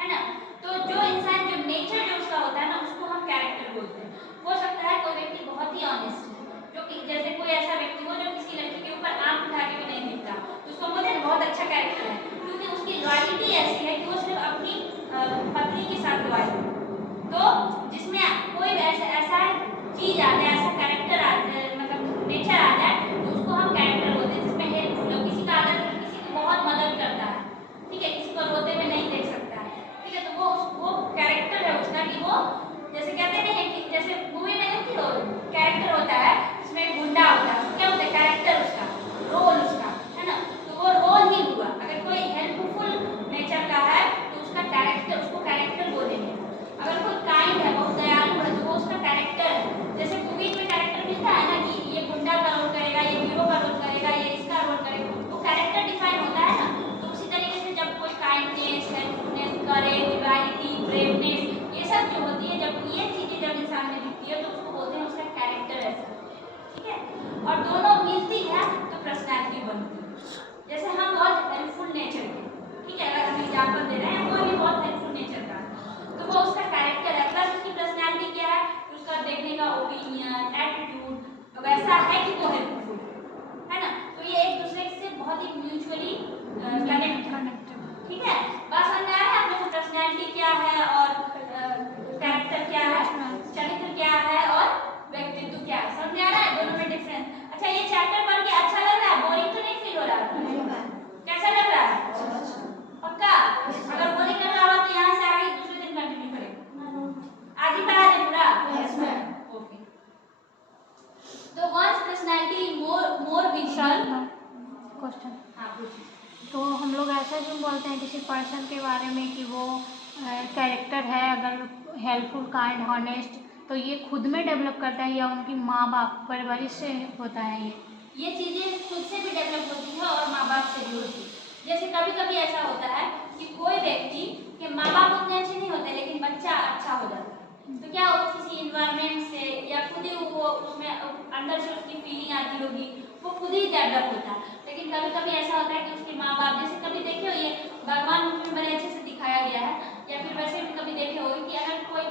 है ना। तो जो इंसान जो नेचर जो उसका होता है ना उसको हम कैरेक्टर बोलते हैं। हो सकता है कोई व्यक्ति बहुत ही ऑनेस्ट है, जो कि जैसे कोई ऐसा व्यक्ति हो जो किसी लड़की के ऊपर आंख उठा के भी नहीं दिखता, तो उसको बोलते हैं बहुत अच्छा कैरेक्टर है, क्योंकि उसकी लॉयल्टी ऐसी है कि वो सिर्फ अपनी पत्नी के साथ लॉयल है। तो जिसमें कोई ऐसा चीज आ जाए, ऐसा कैरेक्टर आ जाए, मतलब नेचर आ जाए, तो उसको हम कैरेक्टर बोलते हैं। जिसमें हेल्पफुल हो, किसी का अगर किसी की बहुत मदद करता है, ठीक है, किसी को रोते हुए नहीं देख सकता है, ठीक है, तो वो कैरेक्टर है उसका कि वो जैसे कहते नहीं है कि जैसे मूवी में देखती हो कैरेक्टर होता है जिसमें एक गुंडा होता है, उसको क्या बोलते हैं? कैरेक्टर उसका, रोल उसका, है ना। तो वो रोल ही हुआ। अगर कोई हेल्पफुल नेचर का है तो उसका कैरेक्टर, उसको कैरेक्टर बोलेंगे। अगर कोई काइंड है, बहुत दयालु है, तो वो उसका कैरेक्टर है। जैसे मूवी में कैरेक्टर मिलता है ना कि ये गुंडा का रोल करेगा, ये हीरो का रोल करेगा, ये इसका रोल करेगा, वो कैरेक्टर डिफाइन होता है ना। तो उसी तरीके से जब कोई काइंडनेस, हेल्पफुलनेस, करेज, लॉयल्टी, ब्रेवनेस, ये सब जो होती है, जब ये चीजें जब इंसान में दिखती है तो उसको बोलते हैं उसका कैरेक्टर ऐसा, ठीक है। और दोनों मिलती है तो पर्सनैलिटी बनती है। जैसे हम बहुत हेल्पफुल नेचर के, ठीक है, अगर हम एग्जाम्पल दे रहे हैं, कोई भी बहुत हेल्पफुल नेचर का तो वो उसका कैरेक्टर है, प्लस उसकी पर्सनैलिटी क्या है, उसका देखने का ओपिनियन, एटीट्यूड वैसा है कि वो हेल्पफुल है ना। तो ये एक दूसरे से बहुत ही म्यूचुअली कनेक्टेड, ठीक है। बात समझ में आ रहा है आप लोगों को? पर्सनैलिटी क्या है और कैरेक्टर क्या है, चरित्र क्या है और व्यक्तित्व क्या है, समझ में आ रहा है दोनों में डिफरेंस? अच्छा, ये चैप्टर पढ़ के अच्छा लग रहा है? बोरिंग तो नहीं फील हो रहा है? कैसा लग रहा है? पक्का? अगर बोरिंग लग रहा हो तो यहाँ से आगे दूसरे दिन कंटिन्यू करेंगे। आज ही पढ़ा दे पूरा? Yes ma'am. ओके। तो वंस पर्सनैलिटी मोर विजुअल क्वेश्चन। हाँ पूछिए। तो हम लोग ऐसा क्यों बोलते हैं किसी पर्सन के बारे में कि वो कैरेक्टर है, अगर हेल्पफुल, काइंड, हॉनेस्ट, तो ये खुद में डेवलप करता है या उनकी माँ बाप परवरिश से होता है? ये चीज़ें खुद से भी डेवलप होती है और माँ बाप से भी होती है। जैसे कभी कभी ऐसा होता है कि कोई व्यक्ति के माँ बाप उतने अच्छे नहीं होते लेकिन बच्चा अच्छा हो जाता है, तो क्या वो किसी इन्वायरमेंट से या खुद ही वो उसमें अंदर से उसकी फीलिंग आती होगी, वो खुद ही डेवलप होता है। लेकिन कभी कभी ऐसा होता है कि उसके माँ बाप, जैसे कभी देखे हो ये भगवान मूवी में बड़े अच्छे से दिखाया गया है, या फिर वैसे भी कभी देखे हो कि अगर कोई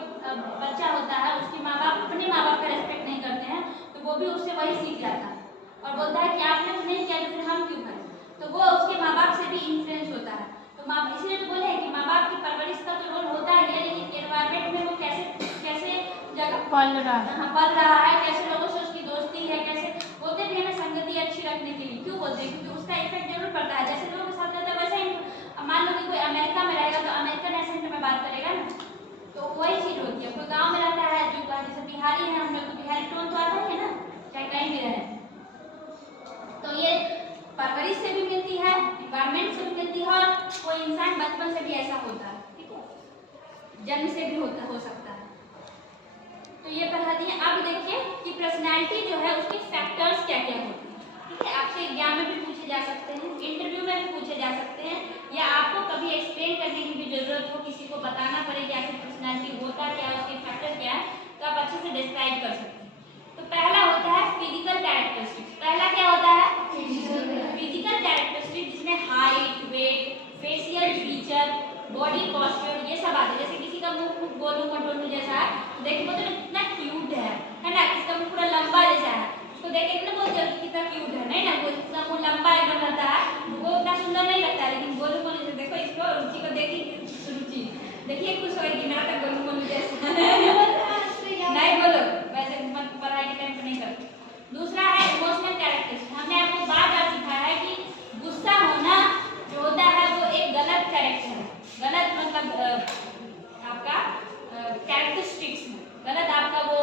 बच्चा होता है उसके माँ बाप अपने माँ बाप का रेस्पेक्ट नहीं करते हैं तो वो भी उससे वही सीख जाता है और बोलता है कि आपने तो नहीं किया तो फिर हम क्यों करें। तो वो उसके माँ बाप से भी इन्फ्लुएंस होता है। तो माँ इसलिए तो बोले हैं कि माँ बाप की परवरिश का तो रोल होता ही है, लेकिन एनवायरमेंट में वो कैसे जगह पल रहा है, कैसे लोगों से उसकी दोस्ती है, कैसे बोलते भी है ना संगति अच्छी रखने के लिए। क्यों बोलते हैं? क्योंकि उसका इफेक्ट जरूर पड़ता है। जैसे लोगों के साथ रहता है वैसे ही मान लो कि कोई अमेरिका में रहेगा तो अमेरिकन एसेंट में बात करेगा ना, तो वही चीज होती है। कोई गाँव में रहता है जो जैसे बिहारी है, हम लोग तो बिहारी टोन तो आता ही है ना, चाहे कहीं भी रहे। तो ये परवरिश से भी मिलती है, इन्वायरमेंट से भी मिलती है, और कोई इंसान बचपन से भी ऐसा होता है, ठीक है, जन्म से भी हो सकता है। तो ये पढ़ा दिए। अब देखिए कि पर्सनैलिटी जो है उसके फैक्टर्स क्या क्या होते हैं, ठीक है। आपसे एग्जाम में भी पूछे जा सकते हैं, इंटरव्यू में भी पूछे जा सकते हैं, या आपको कभी एक्सप्लेन करने की भी जरूरत हो, किसी को बताना पड़े कि आखिर पर्सनैलिटी होता क्या है, उसके फैक्टर क्या है, तो आप अच्छे से डिस्क्राइब कर सकते हैं। तो पहला होता है फिजिकल कैरेक्टरिस्टिक्स। पहला क्या होता है? फिजिकल कैरेक्टरिस्टिक, जिसमें height, weight, facial feature, body posture ये सब आते हैं। जैसे किसी का मुंह खूब गोलू मटोलू जैसा है, देखिए बोलते हैं कितना क्यूट है ना, किसी का मुंह पूरा लंबा जैसा है, उसको देख के कितना बोलते खुश होगी ना तक बोलूं बोलूं जैसे नहीं बोलो वैसे मत पढ़ाई के टाइम पे नहीं करो। दूसरा है इमोशनल कैरेक्टरिस्टिक। हमने आपको बार बार सिखाया है कि गुस्सा होना जो होता है वो एक गलत कैरेक्टर है, गलत मतलब आपका कैरेक्टरिस्टिक्स है, गलत आपका वो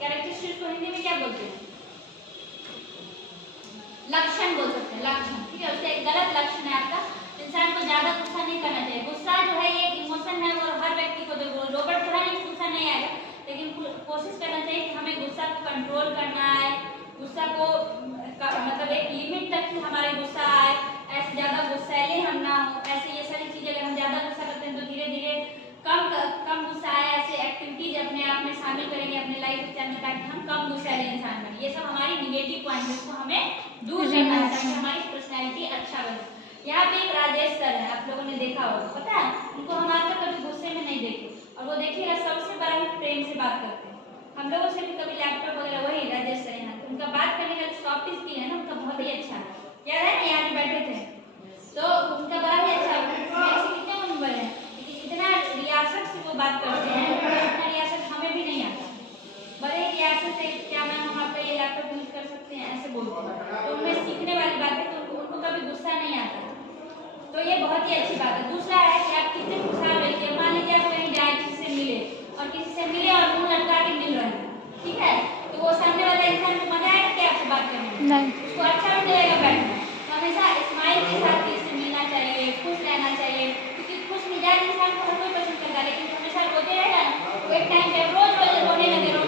कैरेक्टरिस्टिक्स को हिंदी में क्या बोलते हैं, लक्षण बोल सकते हैं, लक्षण, ठीक है। उसका एक गलत लक्षण है आपका। इंसान को ज्यादा गुस्सा नहीं करना चाहिए। गुस्सा जो है ये इमोशन है और हर व्यक्ति को, देखो रोबोट को नहीं गुस्सा नहीं आएगा, लेकिन कोशिश करना चाहिए कि हमें गुस्सा को कंट्रोल करना है, गुस्सा को मतलब एक लिमिट तक ही हमारे गुस्सा आए, ऐसे ज्यादा गुस्सैले हम ना हो। ऐसे ये सारी चीजें अगर हम ज्यादा गुस्सा करते हैं तो धीरे धीरे कम गुस्सा आए, ऐसे एक्टिविटीज अपने आप में शामिल करेंगे अपने लाइफ स्टाइल में, ताकि हम कम गुस्सैले इंसान बने। ये सब हमारी निगेटिव पॉइंट है, इसको हमें दूर करना है ताकि हमारी पर्सनैलिटी अच्छा बने। यहाँ पे एक राजेश सर है, आप लोगों ने देखा होगा, पता है उनको हम आज तक कभी गुस्से में नहीं देखे, और वो देखिएगा सबसे बड़ा ही प्रेम से बात करते हैं। हम लोगों से भी कभी लैपटॉप वगैरह, वही राजेश सर है, उनका बात करने का सॉफ्ट स्किल है ना उनका बहुत ही अच्छा है। याद है ना, यहाँ पे बैठे थे तो उनका बड़ा ही अच्छा है। कितने उम्र है लेकिन इतना रियासत से वो बात करते हैं, इतना रियासत हमें भी नहीं आता। बड़े रियासत से क्या मैम हम आपका ये लैपटॉप यूज कर सकते हैं, ऐसे बोलते हैं, तो उनमें सीखने वाली बात है, तो उनको कभी गुस्सा नहीं आता, तो ये बहुत ही अच्छी बात है। दूसरा है कि आप कितने खुशहाल रहिए। मान लीजिए आप कहीं जाए, किसी से मिले और मुंह लटका के मिल रहे हैं, ठीक है, तो वो सामने वाला इंसान को मजा आएगा क्या आपसे बात करने में? नहीं। उसको अच्छा भी लगेगा बैठना। तो हमेशा स्माइल के साथ किसी से मिलना चाहिए, खुश रहना चाहिए, क्योंकि खुश मिजाज इंसान को हर कोई पसंद करता है, लेकिन हमेशा रोते रहेगा ना तो एक टाइम पे रोज रोज रोने लगे तो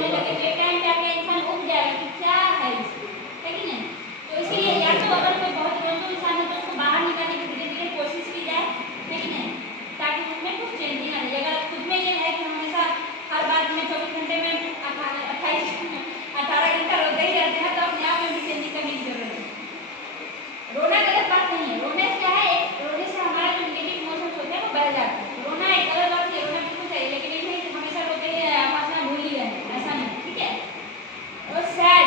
एक टाइम पे आके इंसान उब जाएगा कि क्या है इसको, है कि नहीं? तो इसीलिए या तो अगर कोई बहुत रोज़ इंसान है तो उसको बाहर निकालने की धीरे धीरे कोशिश की जाए, है कि नहीं, ताकि उसमें कुछ चेंजिंग आ जाए। अगर खुद में ये है कि हमेशा हर बात में 24 घंटे में 18 घंटा रोते ही रहते हैं, तो अपने आप में भी चेंजिंग करने की जरूरत है। रोना गलत बात नहीं है, रोने से क्या है, रोने से हमारा जो नेगेटिव इमोशंस होते हैं वो बढ़ जाते हैं। रोना एक गलत बात नहीं, रोना बिल्कुल चाहिए, लेकिन ये नहीं कि हमेशा रोते ही आप हंसना भूल ही रहे हैं, ऐसा नहीं, ठीक है। और सैड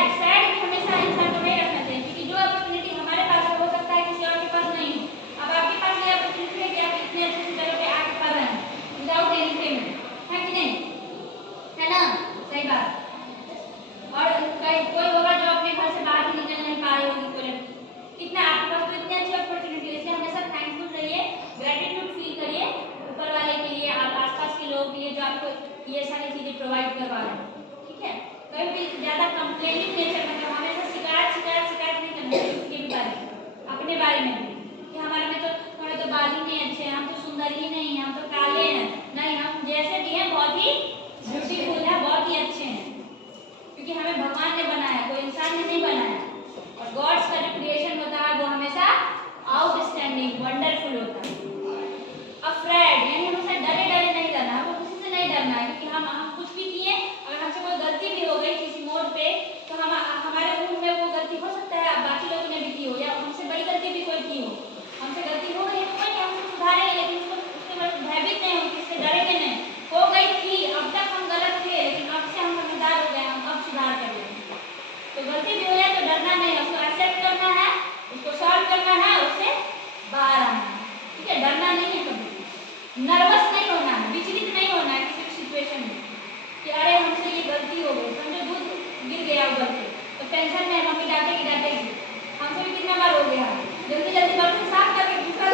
भी हमेशा इंसान को नहीं रखना चाहिए, क्योंकि जो अपॉर्चुनिटी हमारे पास हो सकता है किसी और के पास नहीं हो। अब आपके पास ये अपॉर्चुनिटी है कि आप इतने अच्छे से जगह पे आके पढ़ रहे हैं विदाउट एनी पेमेंट, है कि नहीं, है ना, सही बात। और कोई होगा जो अपने घर से बाहर भी निकल नहीं पा रही होगी कोई लड़की, कितना आपके पास तो इतनी अच्छी अपॉर्चुनिटी है, इसलिए हमेशा थैंकफुल रहिए, ग्रेटिट्यूड फील करिए ऊपर वाले के लिए, आसपास के लोगों के लिए जो आपको ये सारी चीजें प्रोवाइड करवा रहे हैं, ठीक है। कभी भी ज्यादा कंप्लेनिंग नेचर मतलब हमेशा शिकायत नहीं करनी चाहिए उसके भी बारे में, अपने बारे में भी, कि हमारे में तो थोड़े तो बाल ही नहीं अच्छे हैं, हम तो सुंदर ही नहीं हैं, हम तो काले हैं, नहीं, हम जैसे भी हैं बहुत ही ब्यूटीफुल है, बहुत ही अच्छे हैं, क्योंकि हमें भगवान ने बनाया, कोई इंसान ने नहीं बनाया। और गॉड्स का जो क्रिएशन होता है वो हमेशा आउटस्टैंडिंग वंडरफुल होता है। अफ्रेड यानी हमेशा डरे डरे नहीं रहना है, वो किसी से नहीं डरना है, क्योंकि हम कुछ भी किए, अगर हमसे कोई गलती भी हो गई किसी मोड़ पे, तो हमारे रूम में वो गलती हो सकता है बाकी लोगों ने भी की हो, या हमसे बड़ी गलती भी कोई की हो, हमसे गलती हो गई तो कोई नहीं, हम उसको सुधारेंगे, लेकिन उसके बाद भयभीत नहीं होंगे, इससे डरेंगे नहीं, हो गई थी, अब तक हम गलत थे, लेकिन अब से हम समझदार हो गए, हम अब सुधार कर लेंगे। तो गलती भी हो जाए तो डरना नहीं है, उसको एक्सेप्ट करना है, उसको सॉल्व करना है, उससे बाहर आना है, ठीक है, डरना नहीं है, कभी नर्वस नहीं होना है, विचलित नहीं होना है किसी भी सिचुएशन में कि अरे हमसे ये गलती हो गई, समझो दूध गिर गया ऊपर से, तो टेंशन में मम्मी डांटेगी, हमसे भी कितना बार हो गया, जल्दी जल्दी बर्तन साफ करके दूसरा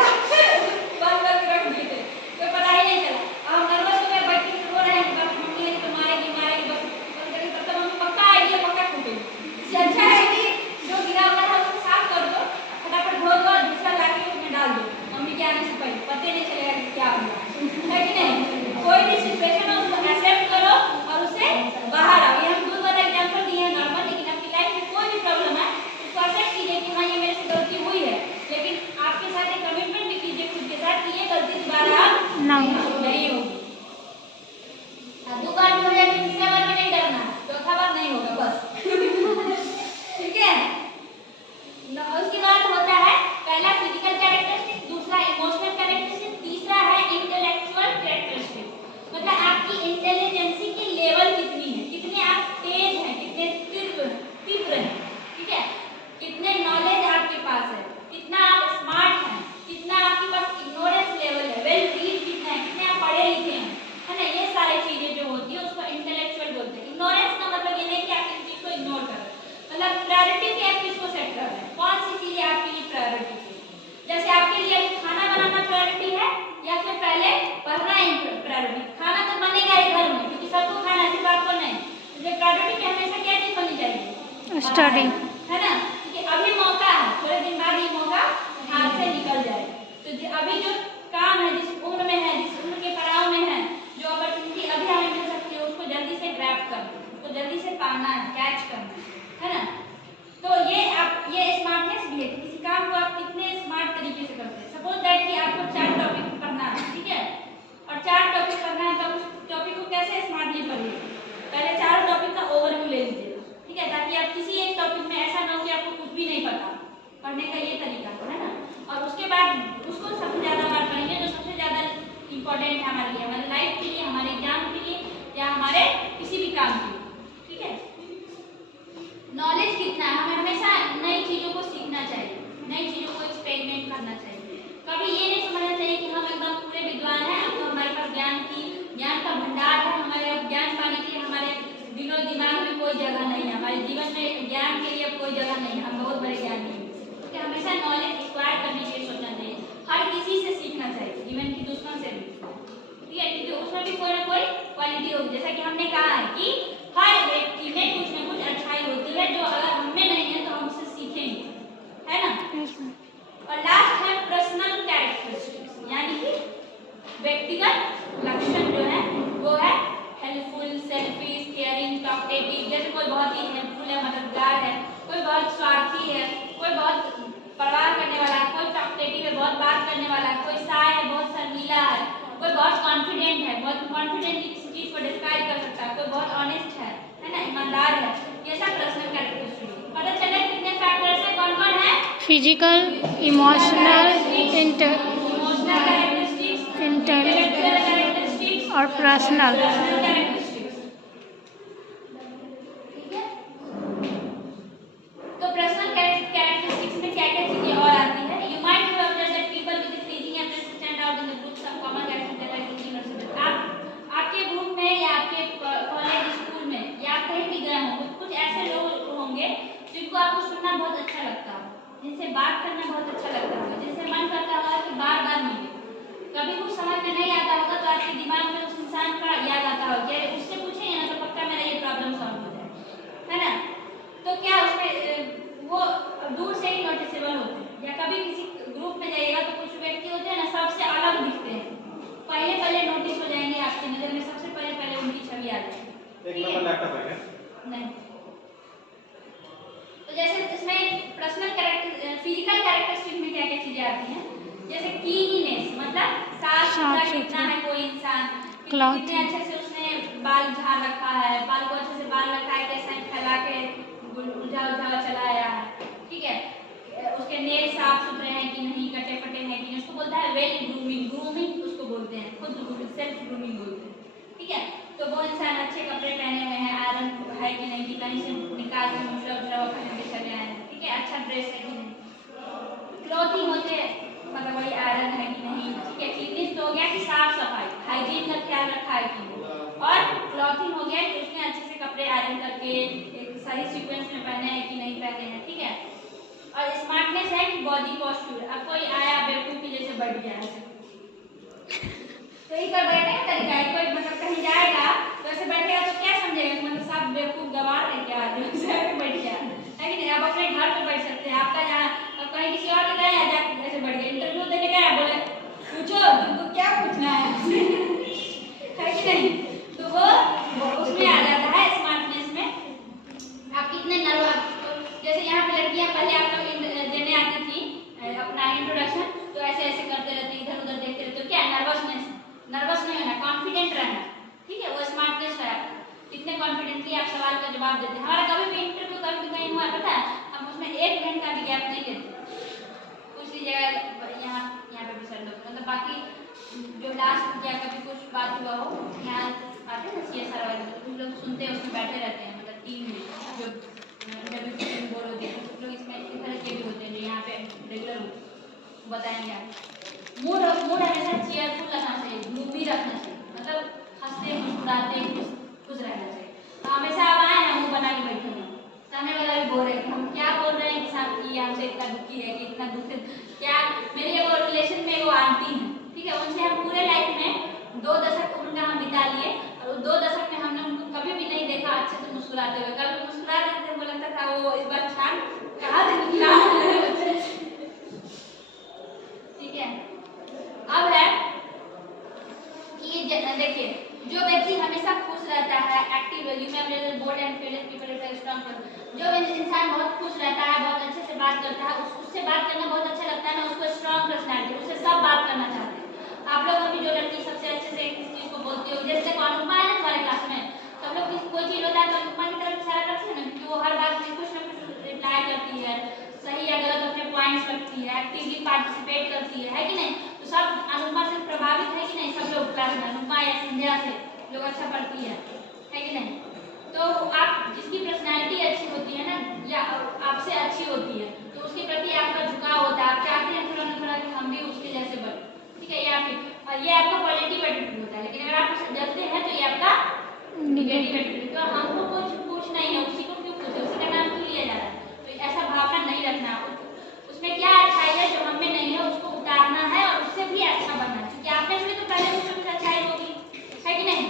बंद करके रख दिए थे, तो पता ही नहीं चला, अब हम नर्वस हो गए, बैठ के रो रहे हैं, बस मम्मी तो मारेगी बस बंद करके, तब तक मम्मी पक्का आएगी, पक्का टूटेगी। इससे अच्छा है कि जो गिरा हुआ है उसको साफ कर दो, फटाफट धो दो, दूसरा लाके उसमें डाल दो, मम्मी के आने से पहले पता नहीं चलेगा कि क्या हुआ, है कि नहीं। कोई भी सिचुएशन हो उसको एक्सेप्ट करो और उससे बाहर आओ। ये हम दूध वाला एग्जांपल दिए हैं नॉर्मल, लेकिन आपकी लाइफ में कोई भी प्रॉब्लम है उसको एक्सेप्ट कीजिए कि हाँ ये मेरे से गलती हुई है, लेकिन आपके साथ एक कमिटमेंट भी कीजिए स्टडी है ना, क्योंकि अभी मौका है, थोड़े दिन बाद ये मौका हाथ से निकल जाए। तो अभी जो काम है, जिस उम्र में है, जिस उम्र के पड़ाव में है, जो अपॉर्चुनिटी अभी हमें मिल सकती है, उसको जल्दी से ग्रैब करना, उसको जल्दी से पाना है, कैच करना है ना। तो ये स्मार्टनेस भी है कि किसी काम को आप कितने स्मार्ट तरीके से करते हैं। सपोज दैट कि आपको 4 टॉपिक पढ़ना है, ठीक है, और 4 टॉपिक पढ़ना है, तो उस टॉपिक को कैसे स्मार्टली पढ़िए। पहले 4 टॉपिक का ओवरव्यू ले लीजिए, ठीक है, ताकि आप किसी एक टॉपिक में ऐसा ना हो कि आपको कुछ भी नहीं पता। पढ़ने का ये तरीका है ना। और उसके बाद उसको सबसे ज़्यादा बार पढ़ेंगे जो सबसे ज़्यादा इम्पोर्टेंट है हमारे लिए, हमारे लाइफ के लिए, हमारे एग्जाम के लिए, या हमारे किसी भी काम के लिए, ठीक है। नॉलेज कितना है, हमें हमेशा नई चीज़ों को सीखना चाहिए, नई चीज़ों को एक्सपेरिमेंट करना चाहिए। कभी ये नहीं समझना चाहिए कि हम एकदम पूरे विद्वान हैं, अब तो हमारे पास ज्ञान का भंडार है, हमारे अब ज्ञान पाने के लिए हमारे दिलो दिमाग में कोई जगह नहीं है, हमारे जीवन में ज्ञान के लिए अब कोई जगह नहीं है, हम बहुत बड़े ज्ञानी हैं। क्योंकि हमेशा नॉलेज एक्वायर करने के लिए सोचना चाहिए, हर किसी से सीखना चाहिए, इवन कि दुश्मन से भी, ठीक है, क्योंकि उसमें भी कोई ना कोई क्वालिटी होगी। जैसा कि हमने कहा है कि हर व्यक्ति में कुछ ना कुछ अच्छाई होती है, जो अगर हम में नहीं है तो हम उससे सीखेंगे, है ना। और लास्ट है पर्सनल कैरेक्टरिस्टिक्स, यानी कि व्यक्तिगत लक्षण जो है वो है हेल्पफुल, सेल्फिश, केयरिंग, टॉकटेटिव। जैसे कोई बहुत ही हेल्पफुल है, मददगार है, कोई बहुत स्वार्थी है, कोई बहुत परवाह करने वाला है, कोई टॉकटेटिव है, बहुत बात करने वाला है, कोई शाय है, बहुत शर्मीला है, कोई बहुत कॉन्फिडेंट है, बहुत कॉन्फिडेंटली किसी चीज को डिस्क्राइब कर सकता है, कोई बहुत ऑनेस्ट है ना, ईमानदार है। ये सब पर्सनल कैरेक्टरिस्टिक्स। पता चले कितने फैक्टर्स हैं, कौन कौन है? Physical, emotional, emotional characteristics, intellectual characteristics और पर्सनल। कैरेक्टरिस्टिक्स, ठीक है। तो पर्सनल कैरेक्टरिस्टिक्स में क्या क्या चीजें और आती है? You might have observed that people with pleasing apprentice stand out in the group, some common characteristics like teaching. आपके ग्रुप में या आपके कॉलेज स्कूल में या कहीं भी गए होंगे, कुछ ऐसे लोग होंगे जिनको आपको सुनना बहुत अच्छा लगता है, जिनसे बात करना बहुत अच्छा लगता होगा, जिनसे मन करता होगा कि बार बार मिले। कभी कुछ समझ में नहीं आता होगा तो आपके दिमाग में उस इंसान का याद आता होगा कि अरे उससे पूछेंगे ना तो पक्का मेरा ये प्रॉब्लम सॉल्व हो जाए, है ना। तो क्या उसमें वो दूर से ही नोटिसेबल होते हैं। या कभी किसी ग्रुप में जाइएगा तो कुछ व्यक्ति होते हैं ना, सबसे अलग दिखते हैं, पहले नोटिस हो जाएंगे आपकी नजर में, सबसे पहले उनकी छवि आ जाएगी। एक नंबर लैपटॉप है क्या? नहीं। तो जैसे इसमें पर्सनल कैरेक्टर, फिजिकल कैरेक्टरिस्टिक में क्या क्या चीजें आती हैं, जैसे क्लीनिनेस, मतलब साफ सुथरा कितना है कोई इंसान, कितने अच्छे से उसने बाल झाड़ रखा है, बाल को अच्छे से बाल रखा है, कैसे फैला के उलझा चलाया है, ठीक है, उसके नेल साफ सुथरे हैं कि नहीं, कटे फटे हैं कि नहीं, उसको बोलता है वेल ग्रूमिंग, ग्रूमिंग उसको बोलते हैं, खुद सेल्फ ग्रूमिंग बोलते हैं, ठीक है। तो वो इंसान अच्छे कपड़े पहने हुए हैं, आयरन है कि नहीं, कि कहीं से निकाल के मुसला पहन के चले आए हैं, ठीक है, अच्छा ड्रेस है कि नहीं, क्लॉथिंग होते हैं, मतलब वही आयरन है कि नहीं, ठीक है। क्लीननेस तो हो गया कि साफ सफाई, हाइजीन का ख्याल रखा है कि नहीं, और क्लॉथिंग हो गया कि उसने अच्छे से कपड़े आयरन करके एक सही सीक्वेंस में पहने हैं कि नहीं पहने हैं, ठीक है। और स्मार्टनेस है कि बॉडी पोस्चर, अब कोई आया बेवकूफ की जैसे बैठ गया है, तो एक बार बैठने का तरीका है, कोई मतलब कहीं जाएगा तो ऐसे बैठेगा तो क्या समझेगा कि मतलब सब बेवकूफ गंवार है क्या, आदमी बैठ गया है कि नहीं। आप अपने घर पे बैठ सकते हैं, आपका जहाँ अब कहीं किसी और के गए जाके ऐसे बैठ गए, इंटरव्यू देने गया, बोले पूछो तुमको क्या पूछना है कि नहीं, तो वो उसमें आ जाता है स्मार्टनेस में। आप कितने नर्वस, जैसे यहाँ पे लड़कियाँ पहले आप लोग देने आती थी अपना इंट्रोडक्शन, तो ऐसे ऐसे करते रहते, इधर उधर देखते रहते, तो क्या नर्वस नहीं होना, कॉन्फिडेंट रहना, ठीक है, वो स्मार्टनेस है आपका। कितने कॉन्फिडेंटली आप सवाल का जवाब देते हैं। हमारा कभी भी इंटरव्यू कभी भी कहीं हुआ पता है, हम उसमें 1 मिनट का भी गैप नहीं देते, कुछ जगह यहाँ पे भी सर लोग, मतलब बाकी जो लास्ट या कभी कुछ बात हुआ हो, यहाँ आते हैं ना CSR वाले, कुछ लोग सुनते हैं, उसमें बैठे रहते हैं, मतलब टीम में जो इंटरव्यू बोलोगे, कुछ लोग इसमें इस तरह के भी होते हैं जो यहाँ पे रेगुलर बताएंगे आप। मूड हमेशा चेयरफुल रखना चाहिए, ग्लूमी रखना चाहिए, मतलब हंसते मुस्कुराते खुश रहना चाहिए। तो हमेशा आप आए हैं मुँह बना के बैठे हैं, सामने वाला भी बोल रहे हैं हम क्या बोल रहे हैं कि साहब की हमसे इतना दुखी है, कि इतना दुखी क्या। मेरे वो रिलेशन में वो आंटी हैं, ठीक है, उनसे हम पूरे लाइफ में 2 दशक उनका हम बिता लिए, और 2 दशक में हमने उनको कभी भी नहीं देखा अच्छे से मुस्कुराते हुए। कभी मुस्कुरा देते थे, लगता था वो वो इस बार छान कहाँ से निकला ठीक है। अब है कि देखिए जो व्यक्ति हमेशा खुश रहता है, active, bold and feeling people is strong, जो इंसान बहुत खुश रहता है, बहुत अच्छे से बात करता है, उससे बात करना बहुत अच्छा लगता है ना, उसको स्ट्रांग पर्सनैलिटी, उससे सब बात करना चाहते हैं। आप लोगों में जो लड़की सबसे अच्छे से किस चीज को बोलती हो, जैसे अनुपमा है ना हमारे क्लास में, तो हम लोग कोई चीज होता है तो अनुपमा की तरफ इशारा करते हैं ना, क्योंकि वो हर बात में कुछ ना कुछ रिप्लाई करती है, सही या गलत अपने पॉइंट्स रखती है, एक्टिवली पार्टिसिपेट करती है कि नहीं। तो सब अनुपमा से प्रभावित है कि नहीं, सब लोग क्लास में अनुपमा या संध्या से लोग अच्छा पढ़ती है कि नहीं। तो आप जिसकी पर्सनैलिटी अच्छी होती है ना, या आपसे अच्छी होती है, तो उसके प्रति आपका झुकाव होता है, आप चाहते हैं थोड़ा ना थोड़ा कि हम भी उसके जैसे बने, ठीक है। ये आपका पॉजिटिव एटीट्यूड होता है। लेकिन अगर आप उसे जलते हैं तो ये आपका नेगेटिव एटीट्यूड। तो हमको कुछ पूछना ही है, उसी को क्यों पूछे, उसी का नाम क्यों लिया जा रहा है, तो ऐसा भावना नहीं रखना। उसमें क्या अच्छाई है जो हम में नहीं है, उसको उतारना है और उससे भी अच्छा बनना है, क्योंकि आप में तो पहले कुछ ना कुछ अच्छाई होगी, है कि नहीं।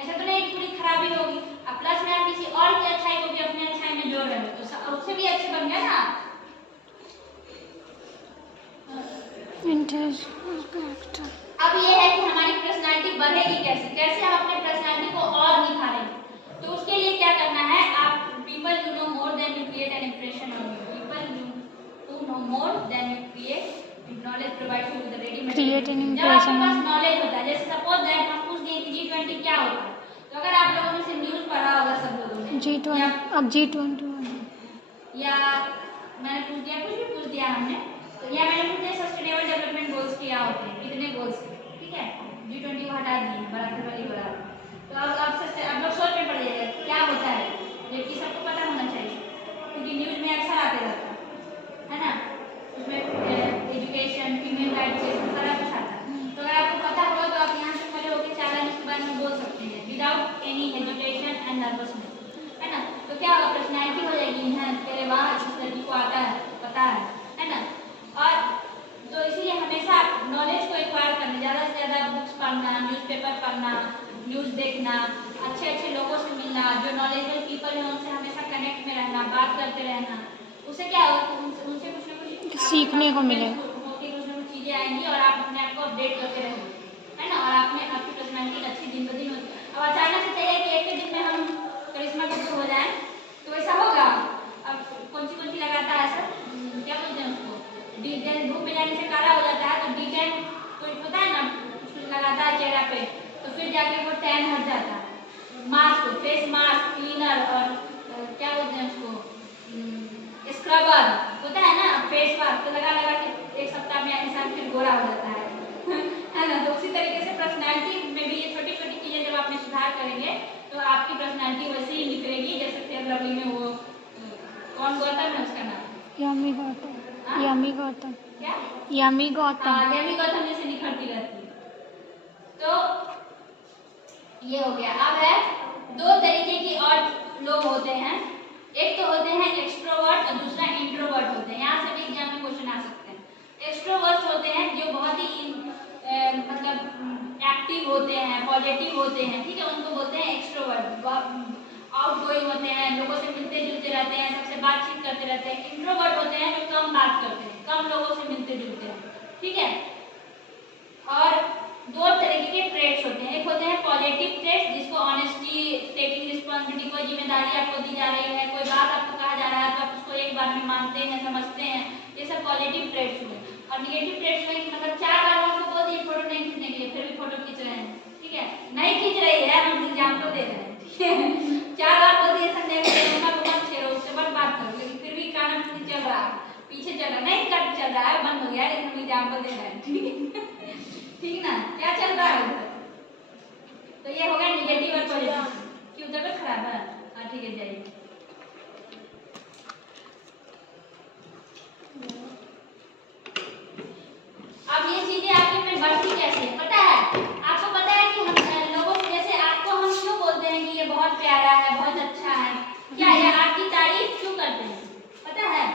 ऐसा तो नहीं पूरी खराबी होगी। अब प्लस में आप किसी और की अच्छाई को भी अपने अच्छाई में जोड़ रहे हो, तो उससे भी अच्छे बन गया ना आप। अब ये है कि हमारी पर्सनालिटी बढ़ेगी कैसे, कैसे हम अपने पर्सनालिटी को और निखारेंगे। तो उसके लिए क्या करना है, आप people you know more than you create an impression on you, people you know more than you create knowledge provides you with ready create an जब आपके इंप्रेशन पास नॉलेज होता है, जैसे सपोज दैट हम पूछ दिए कि G20 क्या होता है, तो अगर आप लोगों ने से न्यूज़ पढ़ा होगा सब लोगों ने G20, अब G20 या मैंने पूछ दिया, कुछ भी पूछ दिया हमने, तो या मैंने पूछ दिया सस्टेनेबल डेवलपमेंट गोल्स क्या होते हैं, कितने गोल्स हैं, ठीक है। G20 को हटा दिए, बराबर वाली बड़ा, तो अब लोग सोच में पड़ जाएगा क्या होता है, जबकि सबको पता होना चाहिए, क्योंकि न्यूज़ में अक्सर आते रहता है ना, उसमें एजुकेशन, फीमेल राइट्स, सारा कुछ आता है। तो अगर आपको पता होगा तो आप यहाँ से खड़े होकर 4 लाइन के बारे में बोल सकते हैं without any hesitation and nervousness, है ना। तो क्या होगा, पर्सनैलिटी हो जाएगी है, तेरे वाह इस लड़की को आता है, पता है ना। और तो इसीलिए हमेशा नॉलेज को एक्वायर करना, ज़्यादा से ज़्यादा बुक्स पढ़ना, न्यूज़पेपर पढ़ना, न्यूज़ देखना, अच्छे अच्छे लोगों से मिलना, जो नॉलेजेबल पीपल हैं उनसे हमेशा कनेक्ट में रहना, बात करते रहना, उससे क्या होगा कि उनसे कुछ ना कुछ सीखने को मिलेगा, कुछ ना कुछ चीज़ें आएंगी और आप अपने आप को अपडेट करते रहेंगे, है ना। और आपकी पर्सनैलिटी अच्छी दिन ब दिन होती है। अब अचानक से चाहिए कि एक के दिन में हम करिश्मा कपूर हो जाए, तो ऐसा होगा। अब कौन सी लगाता है सर, क्या बोलते हैं उसको, जैसे धूप में जाने से काला हो जाता है, तो D10 कोई होता है ना, कुछ लगाता है चेहरा पे, तो फिर जाके वो टैन हट जाता है। मास्क, फेस मास्क, क्लीनर और क्या बोलते हैं उसको, स्क्रबर होता है ना, फेस वाश, तो लगा के 1 सप्ताह में इंसान फिर गोरा हो जाता है है ना। तो उसी तरीके से पर्सनैलिटी में भी ये छोटी छोटी चीज़ें जब आप में सुधार करेंगे तो आपकी पर्सनैलिटी वैसे ही निखरेगी, जैसे फेयर लवली में वो कौन गौतम है उसका नाम, यमी गौतम, यमी गौतम, क्या यमी गौतम, यमी गौतम जैसे निखरती रहती है। तो ये हो गया। अब है 2 तरीके की और लोग होते हैं, एक तो होते हैं एक्सट्रोवर्ट और दूसरा इंट्रोवर्ट होते हैं। यहाँ से भी एग्जाम में क्वेश्चन आ सकते हैं। एक्सट्रोवर्ट होते हैं जो बहुत ही मतलब एक्टिव होते हैं, पॉजिटिव होते हैं, ठीक है, उनको बोलते हैं एक्सट्रोवर्ट, आउटगोइंग होते हैं, लोगों से मिलते जुलते रहते हैं, सबसे बातचीत करते रहते हैं। इंट्रोवर्ट होते हैं जो कम बात करते हैं, कम लोगों से मिलते जुलते हैं, ठीक है। और 2 तरीके के ट्रेट्स होते हैं, एक होते हैं पॉजिटिव ट्रेट्स, जिसको ऑनेस्टी, टेकिंग रिस्पॉन्सिबिलिटी, कोई जिम्मेदारी आपको दी जा रही है, कोई बात आपको कहा जा रहा है तो आप उसको एक बार में मानते हैं, समझते हैं, ये सब पॉजिटिव ट्रेट्स हुए। और निगेटिव ट्रेट्स में मतलब 4 बार आपको बोल दिए फोटो नहीं खींचने के लिए, फिर भी फोटो खींच रहे हैं, ठीक है, नहीं खींच रही है, हम एग्जाम्पल दे रहे हैं, ठीक है। 4 बार बोल दिए संदेह में को मत छेड़ो, उससे मत बात करो, लेकिन फिर भी कान चल रहा है, पीछे चल रहा नहीं, कट चल रहा है, बंद हो गया, लेकिन हम एग्जाम्पल दे रहे हैं, ठीक है, ठीक ना, क्या चल रहा है उधर। तो ये हो गया निगेटिव और पॉजिटिव। क्यों तबियत खराब है, हाँ ठीक है जाइए। अब ये चीजें आपके में बढ़ती कैसे है पता है, आपको पता है कि हम लोगों से, जैसे आपको हम क्यों बोलते हैं कि ये बहुत प्यारा है, बहुत अच्छा है, क्या ये आपकी तारीफ क्यों करते हैं पता है,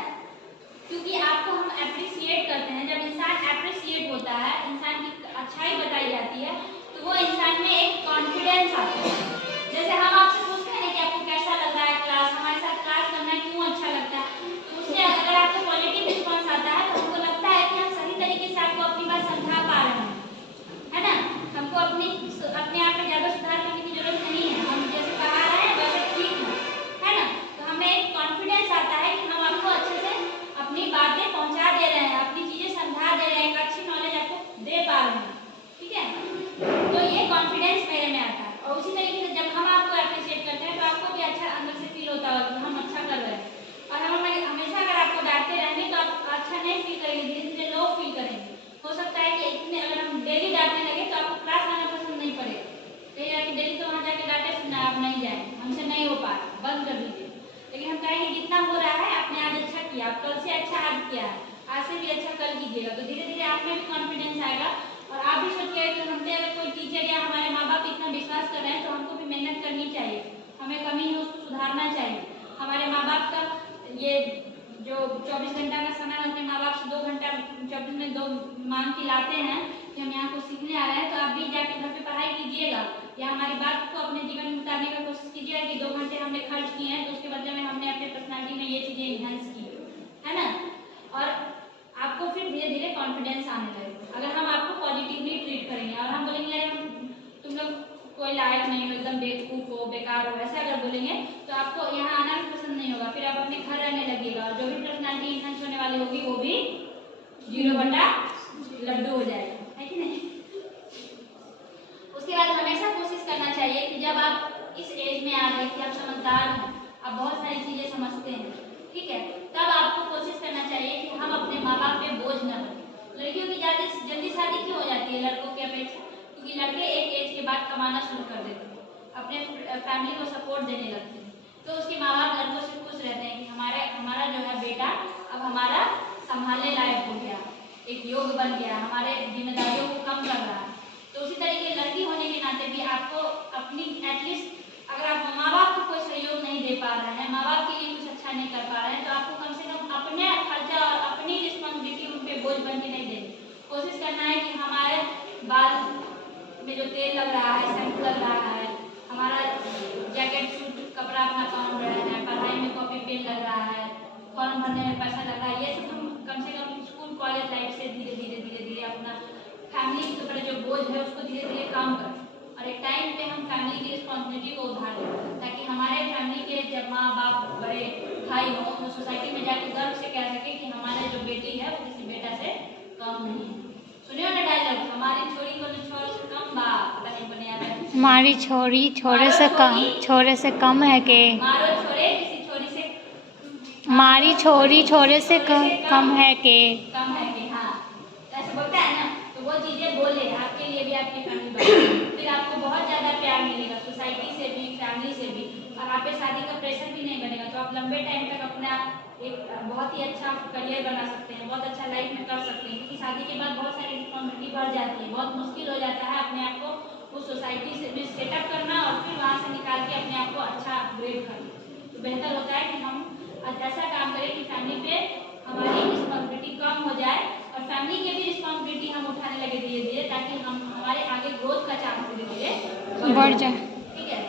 क्योंकि आपको हम अप्रिशिएट करते हैं। जब इंसान अप्रिशिएट होता है, इंसान की अच्छाई बताई जाती है, तो वो इंसान में एक कॉन्फिडेंस आता है। जैसे हम आपसे पूछते हैं कि आपको कैसा लग रहा है क्लास, हमारे साथ क्लास करना क्यों अच्छा लग बंद कर दीजिए। लेकिन हम कहेंगे जितना हो रहा है आपने आज अच्छा किया, आप कल से अच्छा आज किया है, आज से भी अच्छा कल कीजिएगा, तो धीरे धीरे आप में भी कॉन्फिडेंस आएगा और आप भी सोचिएगा कि हम पे अगर कोई टीचर या हमारे माँ बाप इतना विश्वास कर रहे हैं तो हमको भी मेहनत करनी चाहिए, हमें कमी है उसको सुधारना चाहिए। हमारे माँ बाप का ये जो 24 घंटा का समय अपने माँ बाप से 2 घंटा 24 में 2 मांग के लाते हैं कि हम यहाँ कुछ सीखने आ रहे हैं, तो आप भी जाके घर पे पढ़ाई कीजिएगा या हमारी बात को अपने जीवन में उतारने का कोशिश कीजिएगा कि 2 घंटे हमने खर्च किए हैं तो उसके बदले में हमने अपने पर्सनालिटी में ये चीज़ें इन्हांस की है ना, और आपको फिर धीरे धीरे कॉन्फिडेंस आने लगेगा। अगर हम आपको पॉजिटिवली ट्रीट करेंगे और हम बोलेंगे अरे तुम लोग कोई लायक नहीं हो, एकदम बेवकूफ़ हो, बेकार हो, ऐसा अगर बोलेंगे तो आपको यहाँ आना भी पसंद नहीं होगा, फिर आप अपने घर रहने लगेगा और जो भी पर्सनालिटी इन्हांस होने वाली होगी वो भी 0 बटा लड्डू हो जाएगा, है कि नहीं। उसके बाद हमेशा कोशिश करना चाहिए कि जब आप इस एज में आ गए कि आप समझदार हैं, आप बहुत सारी चीज़ें समझते हैं, ठीक है, तब आपको कोशिश करना चाहिए कि हम अपने माँ बाप पे बोझ न बने। लड़कियों की ज़्यादा जल्दी शादी क्यों हो जाती है लड़कों की अपेक्षा, क्योंकि लड़के एक एज के बाद कमाना शुरू कर देते हैं, अपने फैमिली को सपोर्ट देने लगते हैं, तो उसके माँ बाप लड़कों से खुश रहते हैं कि हमारा जो है बेटा अब हमारा संभालने लायक हो गया, एक योग बन गया, हमारे जिम्मेदारियों को कम कर रहा है। तो उसी तरीके लड़की होने के नाते भी आपको अपनी एटलीस्ट अगर आप माँ बाप को कोई सहयोग नहीं दे पा रहे हैं, माँ बाप के लिए कुछ अच्छा नहीं कर पा रहे हैं, तो आपको कम से कम अपने खर्चा और अपनी रिस्पॉन्सिबिलिटी उन पर बोझ बन के नहीं देनी। कोशिश करना है कि हमारे बाल में जो तेल लग रहा है, शैम्पू लग रहा है, हमारा जैकेट सूट कपड़ा अपना पहन रहे हैं, पढ़ाई में कॉपी पेन लग रहा है, फॉर्म भरने में पैसा लग रहा है, ये सब हम कम से कम स्कूल कॉलेज लाइफ से धीरे धीरे अपना फैमिली के ऊपर जो बोझ है उसको धीरे धीरे कम करें और एक टाइम पे हम फैमिली की रिस्पॉन्सिबिलिटी को उठा लें, ताकि हमारे फैमिली के जब माँ बाप बड़े भाई हों तो सोसाइटी में जाके गर्व से कह सके कि हमारे जो बेटी है वो किसी बेटा से कम नहीं है। सुनियो ना डायलॉग, हमारी छोरी को छोरे से कम बा, पता नहीं बने आता है, हमारी छोरी छोरे से कम है के, मारो छोरे किसी छोरी से, हमारी छोरी छोरे से कम है के, हाँ ऐसे बोलता है ना, तो वो चीज़ें बोले आपके लिए भी, आपकी फैमिली में फिर आपको बहुत ज़्यादा प्यार मिलेगा सोसाइटी से भी, फैमिली से भी, और आप पे शादी का प्रेशर भी नहीं बनेगा, तो आप लंबे टाइम तक अपना एक बहुत ही अच्छा करियर बना सकते हैं, बहुत अच्छा लाइफ में कर सकते हैं, क्योंकि शादी के बाद बहुत सारी रिस्पॉन्सिबिलिटी बढ़ जाती है, बहुत मुश्किल हो जाता है अपने आप को उस सोसाइटी से में सेटअप करना और फिर वहाँ से निकाल के अपने आप को अच्छा अपग्रेड करना। तो बेहतर होता है कि हम ऐसा काम करें कि फैमिली पे हमारी रिस्पॉन्सिबिलिटी कम हो जाए और फैमिली की भी रिस्पॉन्सिबिलिटी हम उठाने लगे धीरे धीरे, ताकि हम हमारे आगे ग्रोथ का चांस धीरे धीरे बढ़ जाए। ठीक है।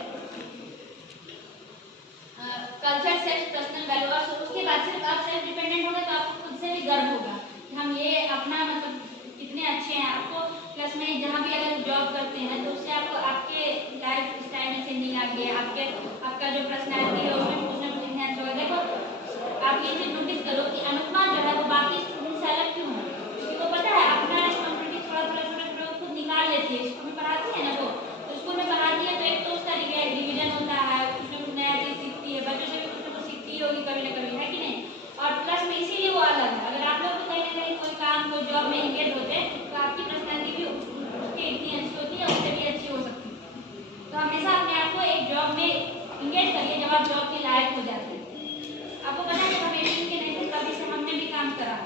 कल्चर सेल्फ पर्सनल वैल्यू, और उसके बाद सिर्फ आप सेल्फ डिपेंडेंट होंगे तो आपको खुद से भी गर्व होगा कि हम ये अपना मतलब कितने अच्छे हैं। आपको प्लस में जहाँ भी अगर जॉब करते हैं तो उससे आपको आपके लाइफ स्टाइल में चेंजिंग आ गई, आपका जो पर्सनैलिटी है उसमें कुछ ना कुछ इन्हेंस होगा। देखो आप ये चीज़ नोटिस करो कि अनुपमा जो है वो बाकी स्टूडेंट से अलग क्यों है, क्योंकि वो पता है अपना रिस्पॉन्सिबिलिटी थोड़ा खुद निकाल लेती है। स्कूल में पढ़ाती है ना वो, तो स्कूल में पढ़ाती है तो एक तो उसका रिविजन होता है, कुछ ना कुछ नया चीज़ सीखती है, बच्चों से भी कुछ ना कुछ सीखती होगी कभी ना कभी, है कि नहीं। और प्लस में इसीलिए वो अलग है। अगर आप लोग कहीं ना कहीं कोई काम कोई जॉब में इंगेज होते तो आपकी पर्सनैलिटी भी उसकी इतनी अच्छी होती है, उससे भी अच्छी हो सकती है। तो हमेशा अपने आप को एक जॉब में इंगेज करिए जब आप जॉब के लायक हो जाते हैं। आपको पता है जब हम 18 के नहीं थे तभी से हमने भी काम करा,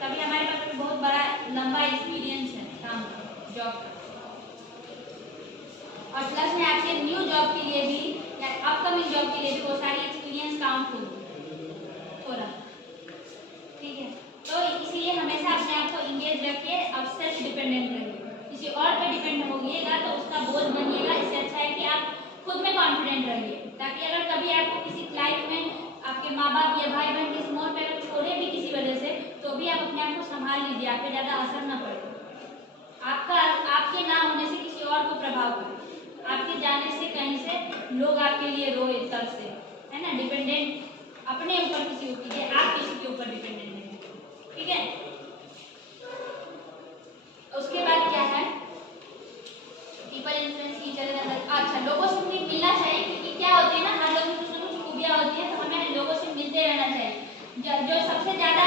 तभी हमारे पास बहुत बड़ा लंबा एक्सपीरियंस है काम का, जॉब का। और प्लस में आपके न्यू जॉब के लिए भी या अपकमिंग जॉब के लिए भी वो सारी एक्सपीरियंस काउंट होगी थोड़ा, ठीक है। तो इसीलिए हमेशा अपने आप को इंगेज रखिए, अब सेल्फ डिपेंडेंट रहिए, किसी और पे डिपेंड होइएगा तो उसका बोझ बनिएगा। इससे अच्छा है कि आप खुद में कॉन्फिडेंट रहिए, ताकि अगर कभी आपको किसी लाइफ में आपके माँ बाप या भाई बहन किसी मोड़ पर छोड़े भी किसी वजह से, तो भी आप अपने आप को संभाल लीजिए, आप पे ज़्यादा असर न पड़े, आपके ना होने से किसी और को प्रभाव पड़े, आपके जाने से कहीं से लोग आपके लिए रोए तब से, है ना। डिपेंडेंट अपने ऊपर किसी को कीजिए, आप किसी के ऊपर डिपेंडेंट नहीं, ठीक है। उसके बाद क्या है, पीपल इन्फ्लुएंस ईच अदर। अच्छा, लोगों से भी मिलना चाहिए, क्योंकि क्या होती है ना, हर लोगों की कुछ खूबियाँ होती है, तो हमें लोगों से मिलते रहना चाहिए। जो सबसे ज़्यादा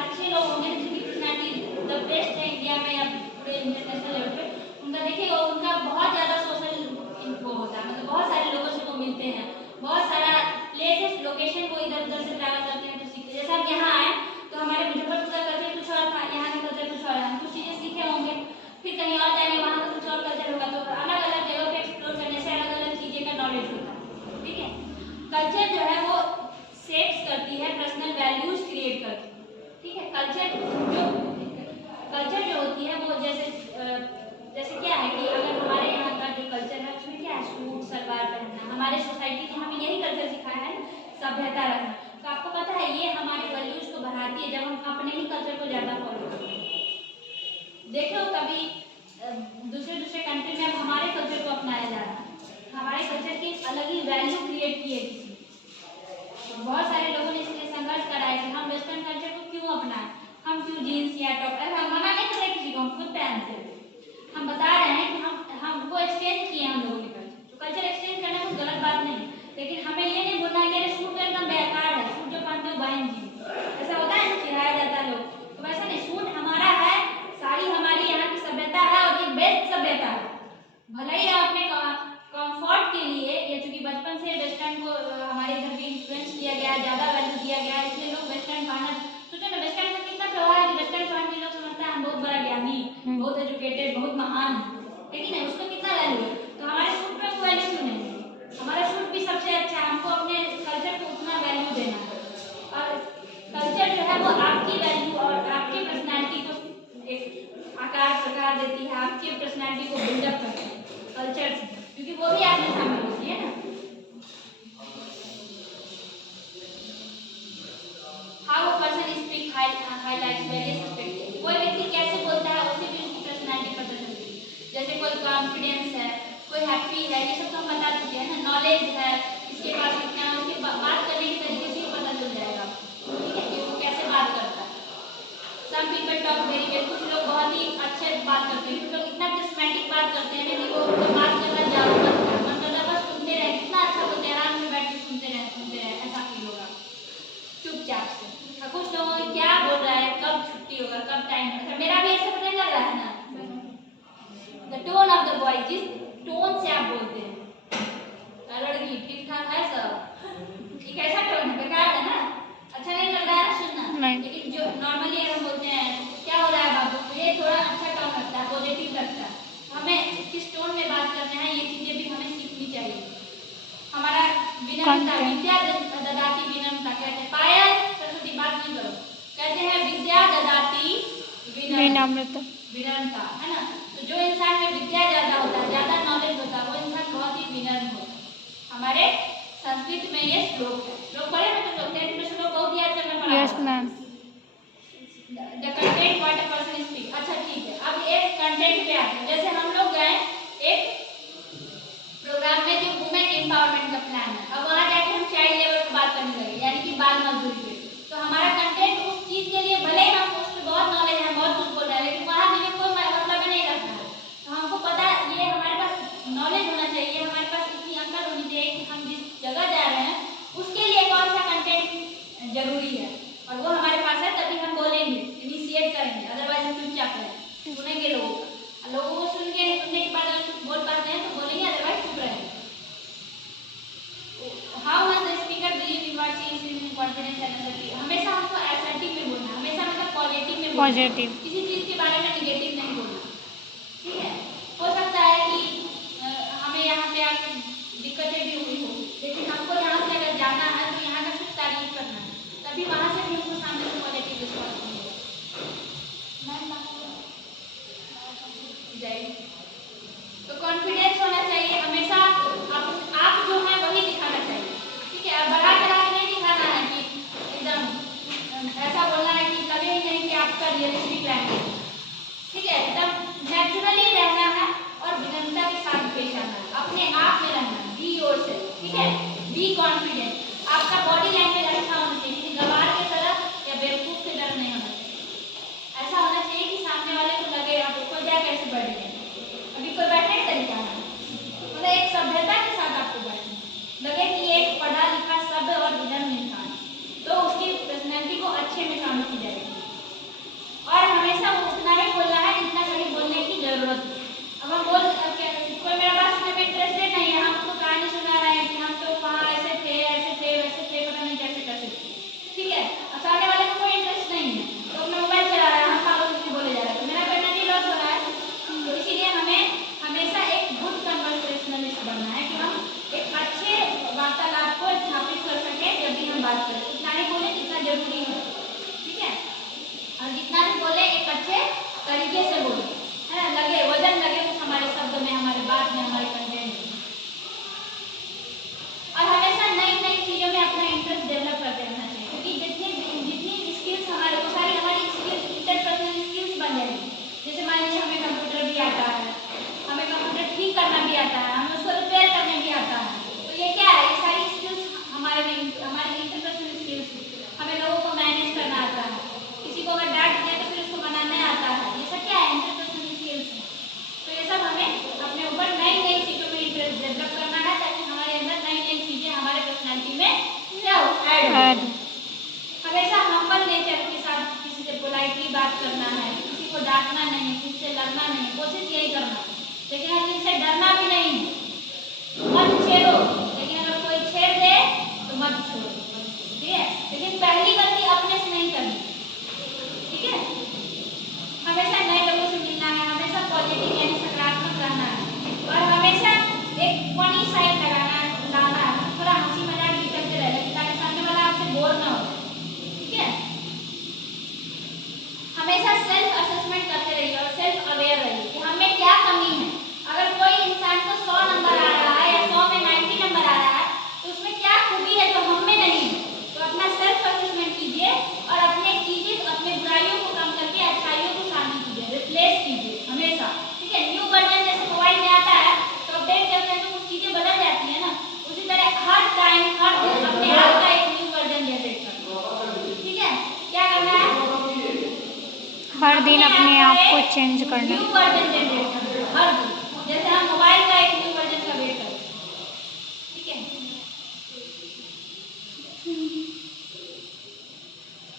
अच्छे लोग होंगे, जिनकी पर्सनैलिटी द बेस्ट है इंडिया में या पूरे इंटरनेशनल लेवल पे, उनका देखिएगा उनका बहुत ज़्यादा सोशल वो होता है, मतलब बहुत सारे लोगों से वो मिलते हैं, कल्चर जो है वो सेट्स करती है, पर्सनल वैल्यूज क्रिएट करती है, ठीक है। कल्चर जो होती है वो जैसे क्या है कि अगर हमारे यहाँ का जो कल्चर है उसमें क्या है, सूट सलवार पहनना, हमारे सोसाइटी ने हमें यही कल्चर सिखाया है, सभ्यता रखना। तो आपको पता है ये हमारे वैल्यूज को बढ़ाती है जब हम अपने ही कल्चर को ज़्यादा फॉलो करते हैं। देखो कभी दूसरे कंट्री में अब हमारे कल्चर को अपनाया जा रहा है, हमारे कल्चर की अलग ही वैल्यू क्रिएट की है किसी ने। बहुत सारे लोगों ने इसलिए संघर्ष करा है कि हम वेस्टर्न कल्चर को क्यों अपनाएं, हम क्यों जीन्स या टॉप, हम मना नहीं कर रहे किसी को, हम खुद पहनते हैं। हम बता रहे हैं कि हमको एक्सचेंज किए हम लोगों ने कल्चर, तो कल्चर एक्सचेंज करना कोई गलत बात नहीं, लेकिन हमें ये नहीं बोलना है कि अरे सूट तो एकदम बेकार है, सूट जो पहनते हो बहन जी, ऐसा होता है ना, चिढ़ाया जाता है लोग। तो वैसा नहीं, सूट हमारा है, साड़ी हमारी यहाँ की सभ्यता है और ये बेस्ट सभ्यता है। भले ही आप अपने कंफर्ट के लिए, ये चूंकि बचपन से वेस्टर्न को हमारे इधर भी इन्फ्लुएंस किया गया है, ज़्यादा वैल्यू दिया गया है, इसलिए लोग वेस्टर्न पहनना, सोचो ना वेस्टर्न का कितना प्रभाव है कि वेस्टर्न पहन के लोग समझता है हम बहुत बड़ा ज्ञानी, बहुत एजुकेटेड, बहुत महान है, लेकिन नहीं, उसका कितना वैल्यू है। तो हमारे सूट में वैल्यू क्यों नहीं है, हमारा सूट भी सबसे अच्छा है, हमको अपने कल्चर को उतना वैल्यू देना है। और कल्चर जो है वो आपकी वैल्यू और आपकी पर्सनैलिटी को एक आकार प्रकार देती है, आपकी पर्सनैलिटी को बिल्डअप करती है कल्चर से, क्योंकि वो भी आपने शामिल होती है ना। How a person speak highlights various aspects, कोई व्यक्ति कैसे बोलता है उससे भी उसकी पर्सनैलिटी पता चलती है। जैसे कोई कॉन्फिडेंस है, कोई हैप्पी है, ये सब तो हम बता चुके हैं ना। नॉलेज है, इसके पास कितना, उसके बात करने के तरीके से ही पता चल जाएगा, ठीक है, कि वो कैसे बात करता है। Some people talk very well, कुछ लोग बहुत ही अच्छे बात करते हैं, कुछ लोग इतना डिस्मेटिक बात करते हैं कि वो उनको बात करना ज़्यादा मन करता है बस सुनते रहे, कितना अच्छा बोलते हैं, आराम से बैठ के सुनते रहे, ऐसा फील होगा चुपचाप से। और कुछ लोगों को क्या बोल रहा है, कब छुट्टी होगा, कब टाइम होगा, मेरा भी ऐसा पता लग रहा है ना। The tone of the voice, जिस टोन से आप बोलते हैं, लड़की ठीक ठाक है सब, एक ऐसा टोन है, बेकार है ना, अच्छा नहीं लग रहा है सुनना, लेकिन जो नॉर्मली अगर हम बोलते हैं क्या हो रहा है बाबू, तो ये थोड़ा अच्छा टोन लगता है, पॉजिटिव लगता है। हमें किस टोन में बात करते हैं ये चीज़ें भी हमें सीखनी चाहिए। हमारा विनम्रता, विद्या ददाती विनम्रता कहते हैं, पायल सरस्वती बात नहीं करो, कहते हैं विद्या ददाती विनम्रता, है ना। तो जो इंसान में विद्या ज़्यादा होता है, ज़्यादा नॉलेज होता है, वो इंसान बहुत ही विनम्र होता है। हमारे संस्कृत में ये श्लोक है, श्लोक पढ़े ना तो लोग टेंथ में श्लोक बहुत याद करना पड़ा। Yes ma'am. The content what a person speak, अच्छा ठीक है, अब एक कंटेंट पे आते हैं। जैसे हम लोग गए एक प्रोग्राम में जो वुमेन एम्पावरमेंट का प्लान है, अब वहाँ जाके हम चाइल्ड लेबर पर बात करने लगे, यानी कि बाल मजदूरी पे। तो हमारा कंटेंट उस चीज़ के लिए, भले ही हम उस पर बहुत नॉलेज है, बहुत कुछ बोल रहे हैं, लेकिन वहाँ भी कोई मतलब नहीं रखता है। तो हमको पता, ये हमारे पास नॉलेज होना चाहिए, हमारे पास इतनी अक्ल होनी चाहिए कि हम जिस जगह जा रहे हैं उसके लिए कौन सा कंटेंट जरूरी है, और वो हमारे पास है, तभी हम बोलेंगे, इनिशिएट करेंगे, अदरवाइज हम चुपचाप रहेंगे, सुनेंगे लोगों का, लोगों को सुन के सुनने के बाद अगर कुछ बोल पाते हैं तो बोलेंगे, अदरवाइज चुप रहेंगे। How much the speaker believe in what she is in confidence and assertive, हमेशा हमको असर्टिव में बोलना, हमेशा मतलब पॉजिटिव में बोलना, किसी चीज़ के बारे में निगेटिव नहीं बोलना, ठीक है। हो सकता है कि हमें यहाँ पे आके दिक्कतें भी हुई हो, लेकिन हमको यहाँ से अगर जाना है तो यहाँ का सिर्फ तारीफ करना है, तभी वहाँ से भी हमको सामने से पॉजिटिव रिस्पॉन्स मिलेगा। तो कॉन्फिडेंस होना चाहिए हमेशा, आप जो है वही दिखाना चाहिए, ठीक है। अब बढ़ा चढ़ा के नहीं दिखाना है कि एकदम ऐसा बोलना है कि लगे ही नहीं कि आपका रियलिस्टिक लैंग्वेज, ठीक है। एकदम नेचुरली रहना है और विनम्रता के साथ पेश आना है, अपने आप में रहना है, बी योरसेल्फ, ठीक है, बी कॉन्फिडेंट। आपका बॉडी लैंग्वेज अच्छा होना चाहिए, किसी गवार की तरह या बेवकूफ़ की तरह नहीं होना चाहिए, ऐसा होना चाहिए कि सामने वाले को लगे आप ऊपर जा कैसे बैठ गए, अभी कोई बैठने का तरीका है, मतलब एक सभ्यता के साथ आपको बैठना लगे कि एक पढ़ा लिखा सभ्य और विनम्र इंसान, तो उसकी पर्सनैलिटी को अच्छे में शामिल की जाएगी। और हमेशा उतना ही बोलना है जितना कहीं बोलने की जरूरत है। अब हम बोल कोई मेरा बात सुनने में इंटरेस्टेड नहीं है, हमको कहानी सुना रहे हैं कि हम तो वहाँ ऐसे थे वैसे थे, पता नहीं कैसे कर बात में हमारे कंटेंट में। और हमेशा नई नई चीज़ों में अपना इंटरेस्ट डेवलप करते रहना चाहिए, क्योंकि जितनी स्किल्स हमारे को सारी हमारी स्किल्स इंटरपर्सनल स्किल्स बन जाएगी। जैसे मान लीजिए हमें कंप्यूटर भी आता है, हमें कंप्यूटर ठीक करना भी आता है, हमें उसको रिपेयर करने भी आता है। तो ये क्या है, ये सारी स्किल्स हमारे में हमारी इंटरपर्सनल स्किल्स। हमें लोगों को मैनेज करना आता है, किसी को अगर डांट दिया तो फिर उसको मनाना आता है, ये सब क्या है, इंटरपर्सनल स्किल्स है। तो ये सब हमें अपने ऊपर नई नई चीज़ों में इंटरेस्ट डेवलप करना है, ताकि हमारे अंदर नई नई चीज़ें हमारे पर्सनैलिटी में ऐड। हमेशा हम्बल नेचर के साथ किसी से पोलाइटली बात करना है, किसी को डांटना नहीं, किसी से लड़ना नहीं, कोशिश यही करना। लेकिन हर किसी से डरना भी नहीं है, मत छेड़ो, लेकिन अगर कोई छेड़ दे तो मत छोड़ो, ठीक है। लेकिन पहली गलती अपने से नहीं करनी, ठीक है। हमेशा नए लोगों से मिलना है, हमेशा पॉजिटिव यानी सकारात्मक रहना है, और हमेशा एक फनी साइड लाना है, थोड़ा हंसी मजाक भी करते रहना, ताकि सामने वाला आपसे बोर ना हो, ठीक है। हमेशा सेल्फ असेसमेंट करते रहिए और सेल्फ अवेयर रहिए कि हमें क्या कमी है। अगर कोई इंसान को 100 नंबर आ रहा है या 100 में 90 नंबर आ रहा है, तो उसमें क्या खूबी है जो हम में नहीं है। तो अपना सेल्फ असेसमेंट कीजिए और अपने चीजें, अपने बुराइयों को कम करके अच्छाइयों को शामिल कीजिए, रिप्लेस कीजिए हमेशा, ठीक है। न्यू वर्जन जैसे मोबाइल में आता है तो अपडेट करते हैं तो कुछ चीजें बदल जाती है ना, उसी तरह हर टाइम हर दिन अपने आप का एक न्यू वर्जन जनरेट करना, ठीक है। क्या करना है, हर दिन अपने आप को चेंज करना, न्यू वर्जन जनरेट करना हर दिन, जैसे हम मोबाइल का एक न्यू वर्जन का वेट करते हैं, ठीक है।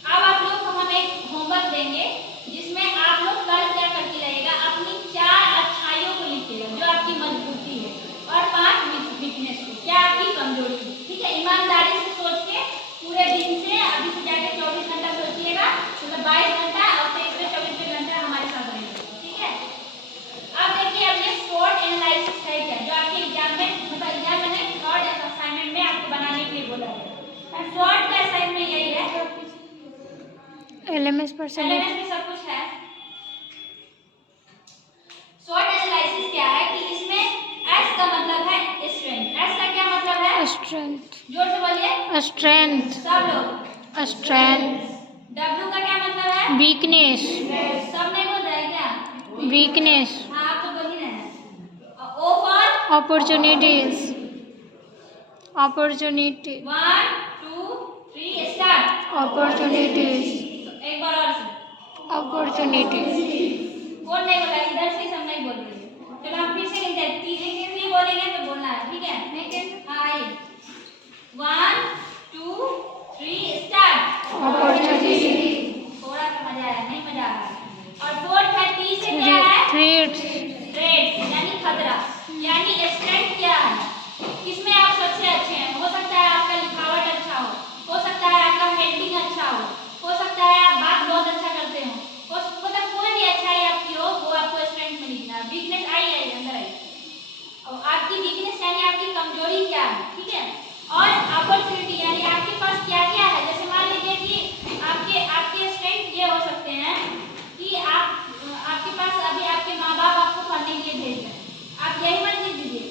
अब आप लोग को हम एक होमवर्क देंगे, जिसमें आप लोग कल क्या करके रहेगा, अपनी 4 अच्छाइयों को लिखिएगा जो आपकी मजबूती है, और 5 वीकनेस को, क्या आपकी कमजोरी है, ठीक है। ईमानदारी से सोच के पूरे दिन से अभी से जाके 24 घंटा सोचिएगा, मतलब 22 घंटा, और 23वें 24वें घंटा हमारे साथ रहेगा, ठीक है। अब देखिए, अब ये SWOT एनालिसिस है क्या, जो आपके एग्जाम में, मतलब एग्जाम में नहीं, थर्ड असाइनमेंट में आपको बनाने के लिए बोला है। SWOT का असाइनमेंट यही है, LMS पर से LMS में सब कुछ है। SWOT एनालिसिस क्या है कि इसमें S का मतलब है स्ट्रेंथ, S का क्या मतलब है, स्ट्रेंथ, जोर से बोलिए, स्ट्रेंथ, सब लोग। स्ट्रेंथ, W का क्या मतलब है, वीकनेस, सब नहीं बोल रहे हैं क्या, वीकनेस, हाँ आप तो बोल ही रहे हैं। O for opportunities, opportunity, 1 2 3 start, opportunities, एक बार और से, अपॉर्चुनिटीज। कौन नहीं बोला, इधर से सब नहीं बोल रहे हैं। चलो हम फिर से गिनते हैं, तीसरी फिर बोलेंगे तो बोलना है, ठीक है। हाँ आइए, 1 2 3 स्टार्ट, अपॉर्चुनिटी, थोड़ा सा मजा आया, नहीं मजा आ रहा है। और फोर्थ है, टी से क्या है, थ्रेड्स, ट्रेड यानी खतरा, यानी स्ट्रेंथ क्या है, किसमें आप सबसे अच्छे हैं। हो सकता है आपका लिखावट अच्छा हो सकता है आपका पेंटिंग अच्छा हो सकता है आप बात बहुत अच्छा करते हो, मतलब कोई भी अच्छाई आपकी हो, वो आपको स्ट्रेंथ में लिखना है। वीकनेस आई अंदर आई, और आपकी वीकनेस यानी आपकी कमजोरी क्या है, ठीक है। और अपॉर्चुनिटी यानी आपके पास क्या क्या है, जैसे मान लीजिए कि आपके स्ट्रेंथ ये हो सकते हैं कि आपके पास अभी आपके माँ बाप आपको पढ़ने के लिए भेज रहे हैं, आप यही मत लिख दीजिए।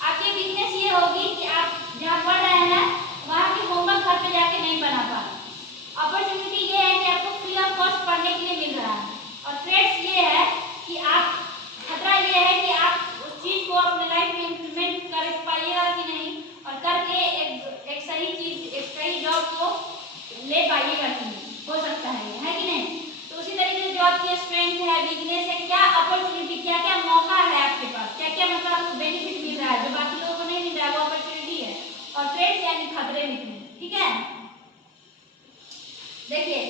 आपकी वीकनेस ये होगी कि आप जहाँ पढ़ रहे हैं वहाँ की होमवर्क घर पे जाके नहीं बना पा रहे। अपॉर्चुनिटी ये है कि आपको फ्री ऑफ कॉस्ट पढ़ने के लिए मिल रहा है, और थ्रेट्स ये है कि आप, खतरा ये है कि आप उस चीज़ को अपने लाइफ में इम्प्लीमेंट कर पाइएगा कि नहीं, और करके एक सही चीज़, एक सही जॉब को ले पाइएगा कि नहीं, हो सकता है कि नहीं। तो उसी तरीके से जो आपकी स्ट्रेंथ है, वीकनेस है, क्या अपॉर्चुनिटी, क्या क्या मौका है आपके पास, क्या क्या मतलब आपको बेनिफिट मिल रहा है जो बाकी लोगों को नहीं मिल रहा है, वो अपॉर्चुनिटी है। और थ्रेट्स यानी खतरे निकले, ठीक है। देखिए,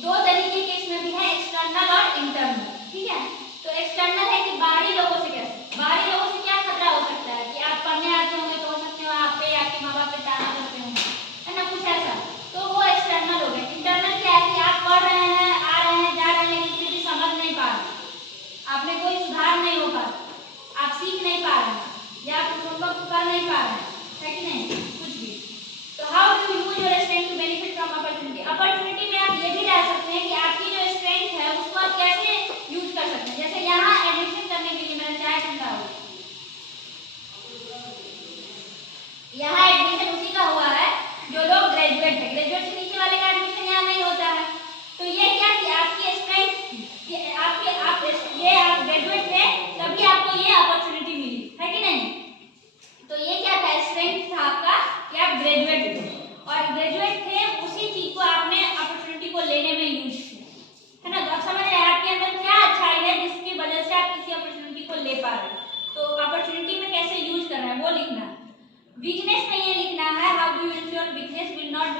2 तरीके के इसमें भी है, एक्सटर्नल और इंटरनल, ठीक है। तो एक्सटर्नल है कि बाहरी लोगों से कैसे, बाहरी लोगों से क्या खतरा हो सकता है कि आप पढ़ने आते होंगे तो हो सकते हो आप पे, आपके माँ बाप पे ताना करते होंगे, है ना, कुछ ऐसा, तो वो एक्सटर्नल हो गया। इंटरनल क्या है कि आप पढ़ रहे हैं, आ रहे हैं, जा रहे हैं, लेकिन फिर भी समझ नहीं पा रहे, आप में कोई सुधार नहीं हो पा रहा, आप सीख नहीं पा रहे हैं, या आप कुछ होमवर्क कर नहीं पा रहे हैं, है कि नहीं, कुछ भी। तो how do use your strength to benefit from opportunity. Opportunity में आप ये भी डाल सकते हैं कि आपकी जो स्ट्रेंथ है उसको आप कैसे यूज कर सकते हैं। जैसे यहाँ एडमिशन करने के लिए मेरा चाय ठंडा हो गया, उन्हें अपॉर्चुनिटी मिली, है कि नहीं? तो ये क्या था, स्ट्रेंथ था आपका कि आप ग्रेजुएट थे, और ग्रेजुएट थे उसी चीज को आपने अपॉर्चुनिटी को लेने में यूज किया, है ना? तो आप समझ रहे हैं आपके अंदर क्या अच्छाई है जिसकी वजह से आप किसी अपॉर्चुनिटी को ले पा रहे हैं। तो अपॉर्चुनिटी में कैसे यूज करना है वो लिखना है। वीकनेस में ये लिखना है, how do you ensure weakness will not,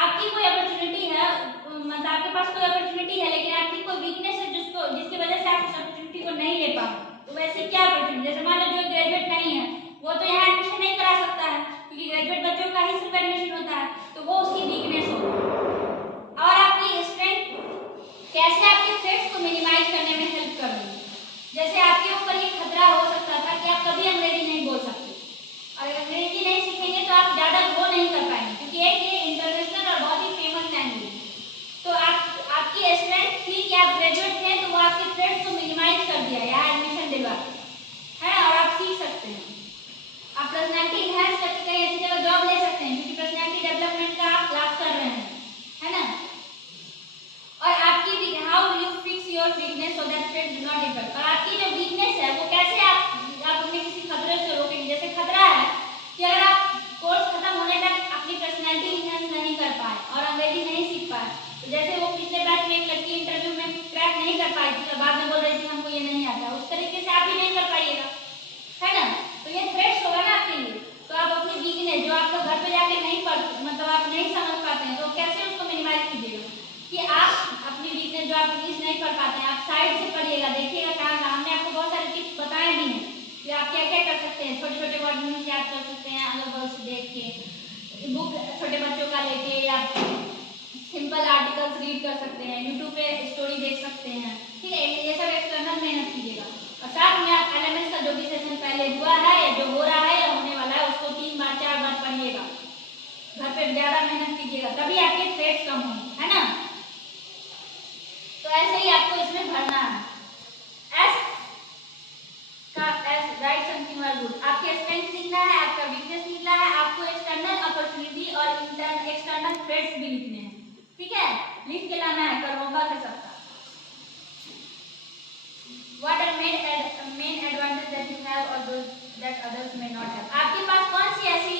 आपकी कोई अपॉर्चुनिटी है, मतलब आपके पास कोई अपॉर्चुनिटी है लेकिन आपकी कोई वीकनेस है जिसकी वजह से आप उस अपॉर्चुनिटी को नहीं ले पा रहे, तो वैसे क्या अपॉर्चुनिटी, जैसे मान लो जो ग्रेजुएट नहीं है वो तो यहाँ एडमिशन नहीं करा सकता है क्योंकि ग्रेजुएट बच्चों का ही सिर्फ एडमिशन होता है, तो वो उसकी वीकनेस होगी। और आपकी स्ट्रेंथ कैसे आपके थ्रेट्स को मिनिमाइज करने में हेल्प कर रही है। जैसे आपके ऊपर ये खतरा हो सकता था कि आप कभी अंग्रेजी नहीं बोल सकते, और अंग्रेजी नहीं सीखेंगे तो आप ज़्यादा ग्रो नहीं कर पाएंगे क्योंकि एक ये इंटरनेशनल और बहुत ही फेमस लैंग्वेज है। तो आपकी स्ट्रेंथ थी कि आप ग्रेजुएट थे, तो वो आपके थ्रेट्स को मिनिमाइज कर दिया या एडमिशन दिलवा है, और आप सीख सकते हैं। आप पर्सनैलिटी इनहैंस करके कहीं ऐसी जगह जॉब ले सकते हैं क्योंकि पर्सनैलिटी डेवलपमेंट का आप क्लास कर रहे हैं, है ना? और आपकी how will you fix your weakness so that threat do not effect, और आपकी जो वीकनेस है वो कैसे आप उन्हें किसी खतरे से रोकेंगे। जैसे खतरा है कि अगर आप कोर्स खत्म होने तक अपनी पर्सनैलिटी इनहैंस नहीं कर पाए और अंग्रेजी नहीं सीख पाए, तो जैसे वो पिछले बैच में एक लड़की इंटरव्यू में क्रैक नहीं कर पाई थी, बाद में बोल रही थी हमको ये नहीं आता, उस तरीके से आप भी नहीं कर पाइएगा, है ना? तो ये थ्रेट्स होगा ना आपके लिए। तो आप अपनी वीकनेस जो आपको घर पे जाके नहीं पढ़ते, मतलब आप नहीं समझ पाते हैं, तो कैसे उसको मिनिमाइज कीजिएगा कि आप अपनी वीकनेस जो आप इंग्लिश नहीं पढ़ पाते हैं आप साइड से पढ़िएगा, देखिएगा कहाँ कहाँ, हमने आपको बहुत सारे टिप्स बताए भी हैं कि आप क्या क्या कर सकते हैं। छोटे छोटे वर्ड मीनिंग याद कर सकते हैं अगल बगल से देख के, बुक छोटे बच्चों का लेके या सिंपल आर्टिकल्स रीड कर सकते हैं, यूट्यूब पे स्टोरी देख सकते हैं, ठीक है? ये सब एक्सटर्नल मेहनत कीजिएगा, और साथ में आप एलएमएस का जो भी सेशन पहले हुआ है या जो हो रहा है या होने वाला है उसको 3 बार 4 बार पढ़िएगा, घर पे ज़्यादा मेहनत कीजिएगा, तभी आपके थ्रेट्स कम होंगे, है ना? तो ऐसे ही आपको इसमें भरना है। एस का S right something very good, आपके स्ट्रेंथ लिखना है, आपका वीकनेस लिखना है, आपको एक्सटर्नल अपॉर्चुनिटी और एक्सटर्नल थ्रेट्स भी लिखने हैं, ठीक है? लिख के लाना है, कल होमवर्क है सबका। What are main advantage that you have or those that others may not have? आपके पास कौन सी ऐसी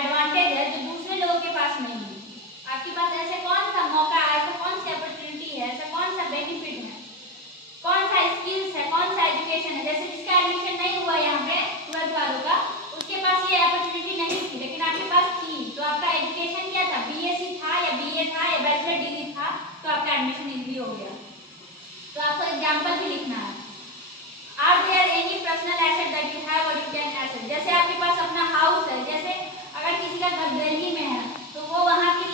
एडवांटेज है जो दूसरे लोगों के पास नहीं है? आपके पास ऐसे कौन सा मौका है, ऐसा कौन सी अपॉर्चुनिटी है, ऐसा कौन सा बेनिफिट है, कौन सा स्किल्स है, कौन सा एजुकेशन है? जैसे जिसका एडमिशन नहीं हुआ यहाँ पे 12th वालों का, उसके पास ये अपॉर्चुनिटी नहीं थी लेकिन आपके पास थी, तो आपका एजुकेशन क्या था, बीएससी था या बीए था या बैचलर डिग्री था, तो आपका एडमिशन इजीली हो गया। तो आपको एग्जाम्पल भी लिखना है। Are there any personal asset that you have और यू कैन एसेट, जैसे आपके पास अपना हाउस है, जैसे अगर किसी का घर दिल्ली में है तो वो वहाँ की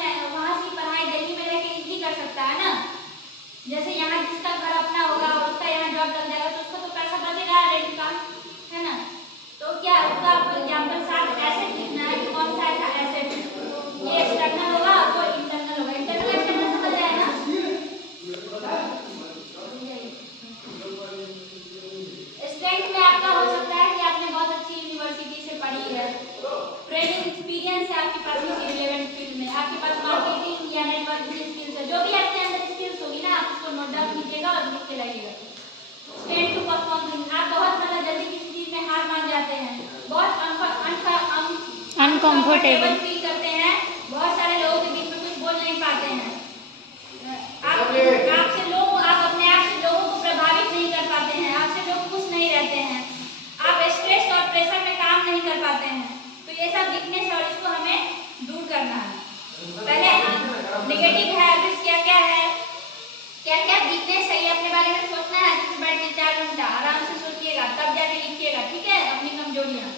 पढ़ाई दिल्ली में रहकर इजी कर सकता है ना। जैसे यहाँ जिसका घर अपना होगा और उसका यहाँ जॉब लग जाएगा तो उसको तो पैसा बचेगा रेंट का, है ना? तो क्या उसका आपको एग्जाम्पल साथ एसेट लिखना है कि कौन सा ऐसा एसेट ये एक्सटर्नल होगा और वो इंटरनल होगा। इंटरनल एक्सटर्नल समझ रहे हैं ना? स्ट्रेंथ में आपका हो सकता है कि आपने बहुत अच्छी यूनिवर्सिटी से पढ़ी है, ट्रेनिंग एक्सपीरियंस है आपके पास किसी रिलेवेंट फील्ड में, आपके पास मार्केटिंग या नेटवर्किंग स्किल्स है, जो भी आपके अंदर स्किल्स होगी ना आप उसको नोट डाउन कीजिएगा और लिख के लाइएगा। स्ट्रेंथ टू परफॉर्म, आप बहुत मतलब जल्दी किसी चीज में हार मान जाते हैं, बहुत अनकंफर्टेबल फील करते हैं, बहुत सारे लोगों के बीच में कुछ बोल नहीं पाते हैं, आप अपने आप से लोगों को प्रभावित नहीं कर पाते हैं, आपसे लोग खुश नहीं रहते हैं, आप स्ट्रेस और प्रेशर में काम नहीं कर पाते हैं, तो ये सब वीकनेस है और इसको हमें दूर करना है। पहले नेगेटिव हैबिट्स क्या क्या है, क्या क्या वीकनेस है ये अपने बारे में सोचना है, जिस बैठ के 4 घंटा आराम से सोचिएगा तब जाके लिखिएगा, ठीक है? अपनी कमजोरियाँ।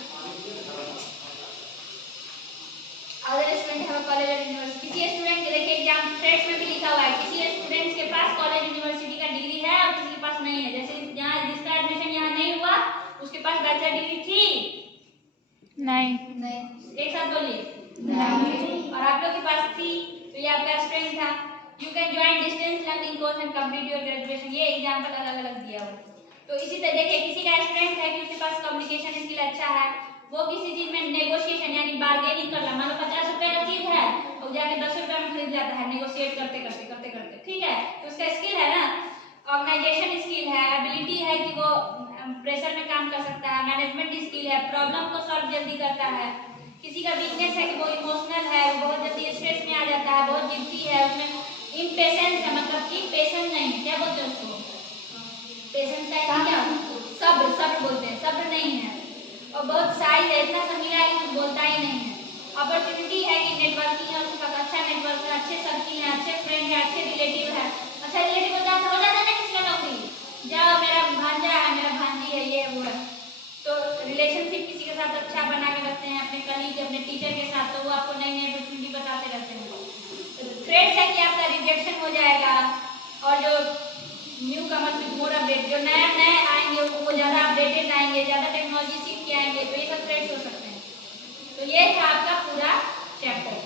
अदर स्टूडेंट हैव कॉलेज और यूनिवर्सिटी, किसी स्टूडेंट के देखिए एग्जाम थ्रेट्स में भी लिखा हुआ है किसी स्टूडेंट्स के पास कॉलेज यूनिवर्सिटी का डिग्री है और किसी के पास नहीं है। जैसे यहाँ जिसका एडमिशन यहाँ नहीं हुआ उसके पास बैचलर डिग्री थी नहीं, एक साथ बोलिए नहीं, और आप लोग के पास थी, तो ये आपका स्ट्रेंथ था। You can join distance learning course and complete your graduation, ये एग्जांपल अलग अलग दिया हुआ। तो इसी तरह देखिए किसी का स्ट्रेंथ है कि उसके पास कम्युनिकेशन स्किल अच्छा है, वो किसी चीज में नेगोशिएशन यानी बार्गेनिंग करना, मान लो 50 रुपए का चीज है और जाके 10 रुपए में खरीद जाता है नेगोशिएट करते करते, ठीक है? तो उसका स्किल है ना, ऑर्गेनाइजेशन स्किल है, एबिलिटी है कि वो प्रेशर में काम कर सकता है, मैनेजमेंट स्किल है, प्रॉब्लम को सॉल्व जल्दी करता है। किसी का वीकनेस है कि वो इमोशनल है, वो बहुत जल्दी स्ट्रेस में आ जाता है, बहुत जिद्दी है, उसमें इम्पेशेंस है, मतलब कि पेशेंस नहीं है, क्या बोलते हैं उसको, पेशेंस है कि क्या, सब्र बोलते हैं, सब्र नहीं है, और बहुत शाय है, इतना समझा है कि कुछ बोलता ही नहीं है। अपॉर्चुनिटी है कि नेटवर्किंग है, उसके पास अच्छा नेटवर्क है, अच्छे सर्किल है, अच्छे फ्रेंड है, अच्छे रिलेटिव है। अच्छा रिलेटिव हो जाता है ना किसी का नौकरी, जाओ मेरा भांजा है, मेरा भांजी है, ये वो है, तो रिलेशनशिप किसी के साथ अच्छा बना के रखते हैं, अपने कलीग अपने टीचर के साथ, तो वो आपको नई नई अपॉर्चुनिटी बताते रहते हैं। थ्रेट्स है कि आपका रिजेक्शन हो जाएगा, और जो new commerce with more update, जो नया नए आएंगे वो ज़्यादा अपडेटेड आएंगे, ज़्यादा टेक्नोलॉजी सीख के आएंगे, तो ये सब थ्रेट्स हो सकते हैं। तो ये था आपका पूरा चैप्टर।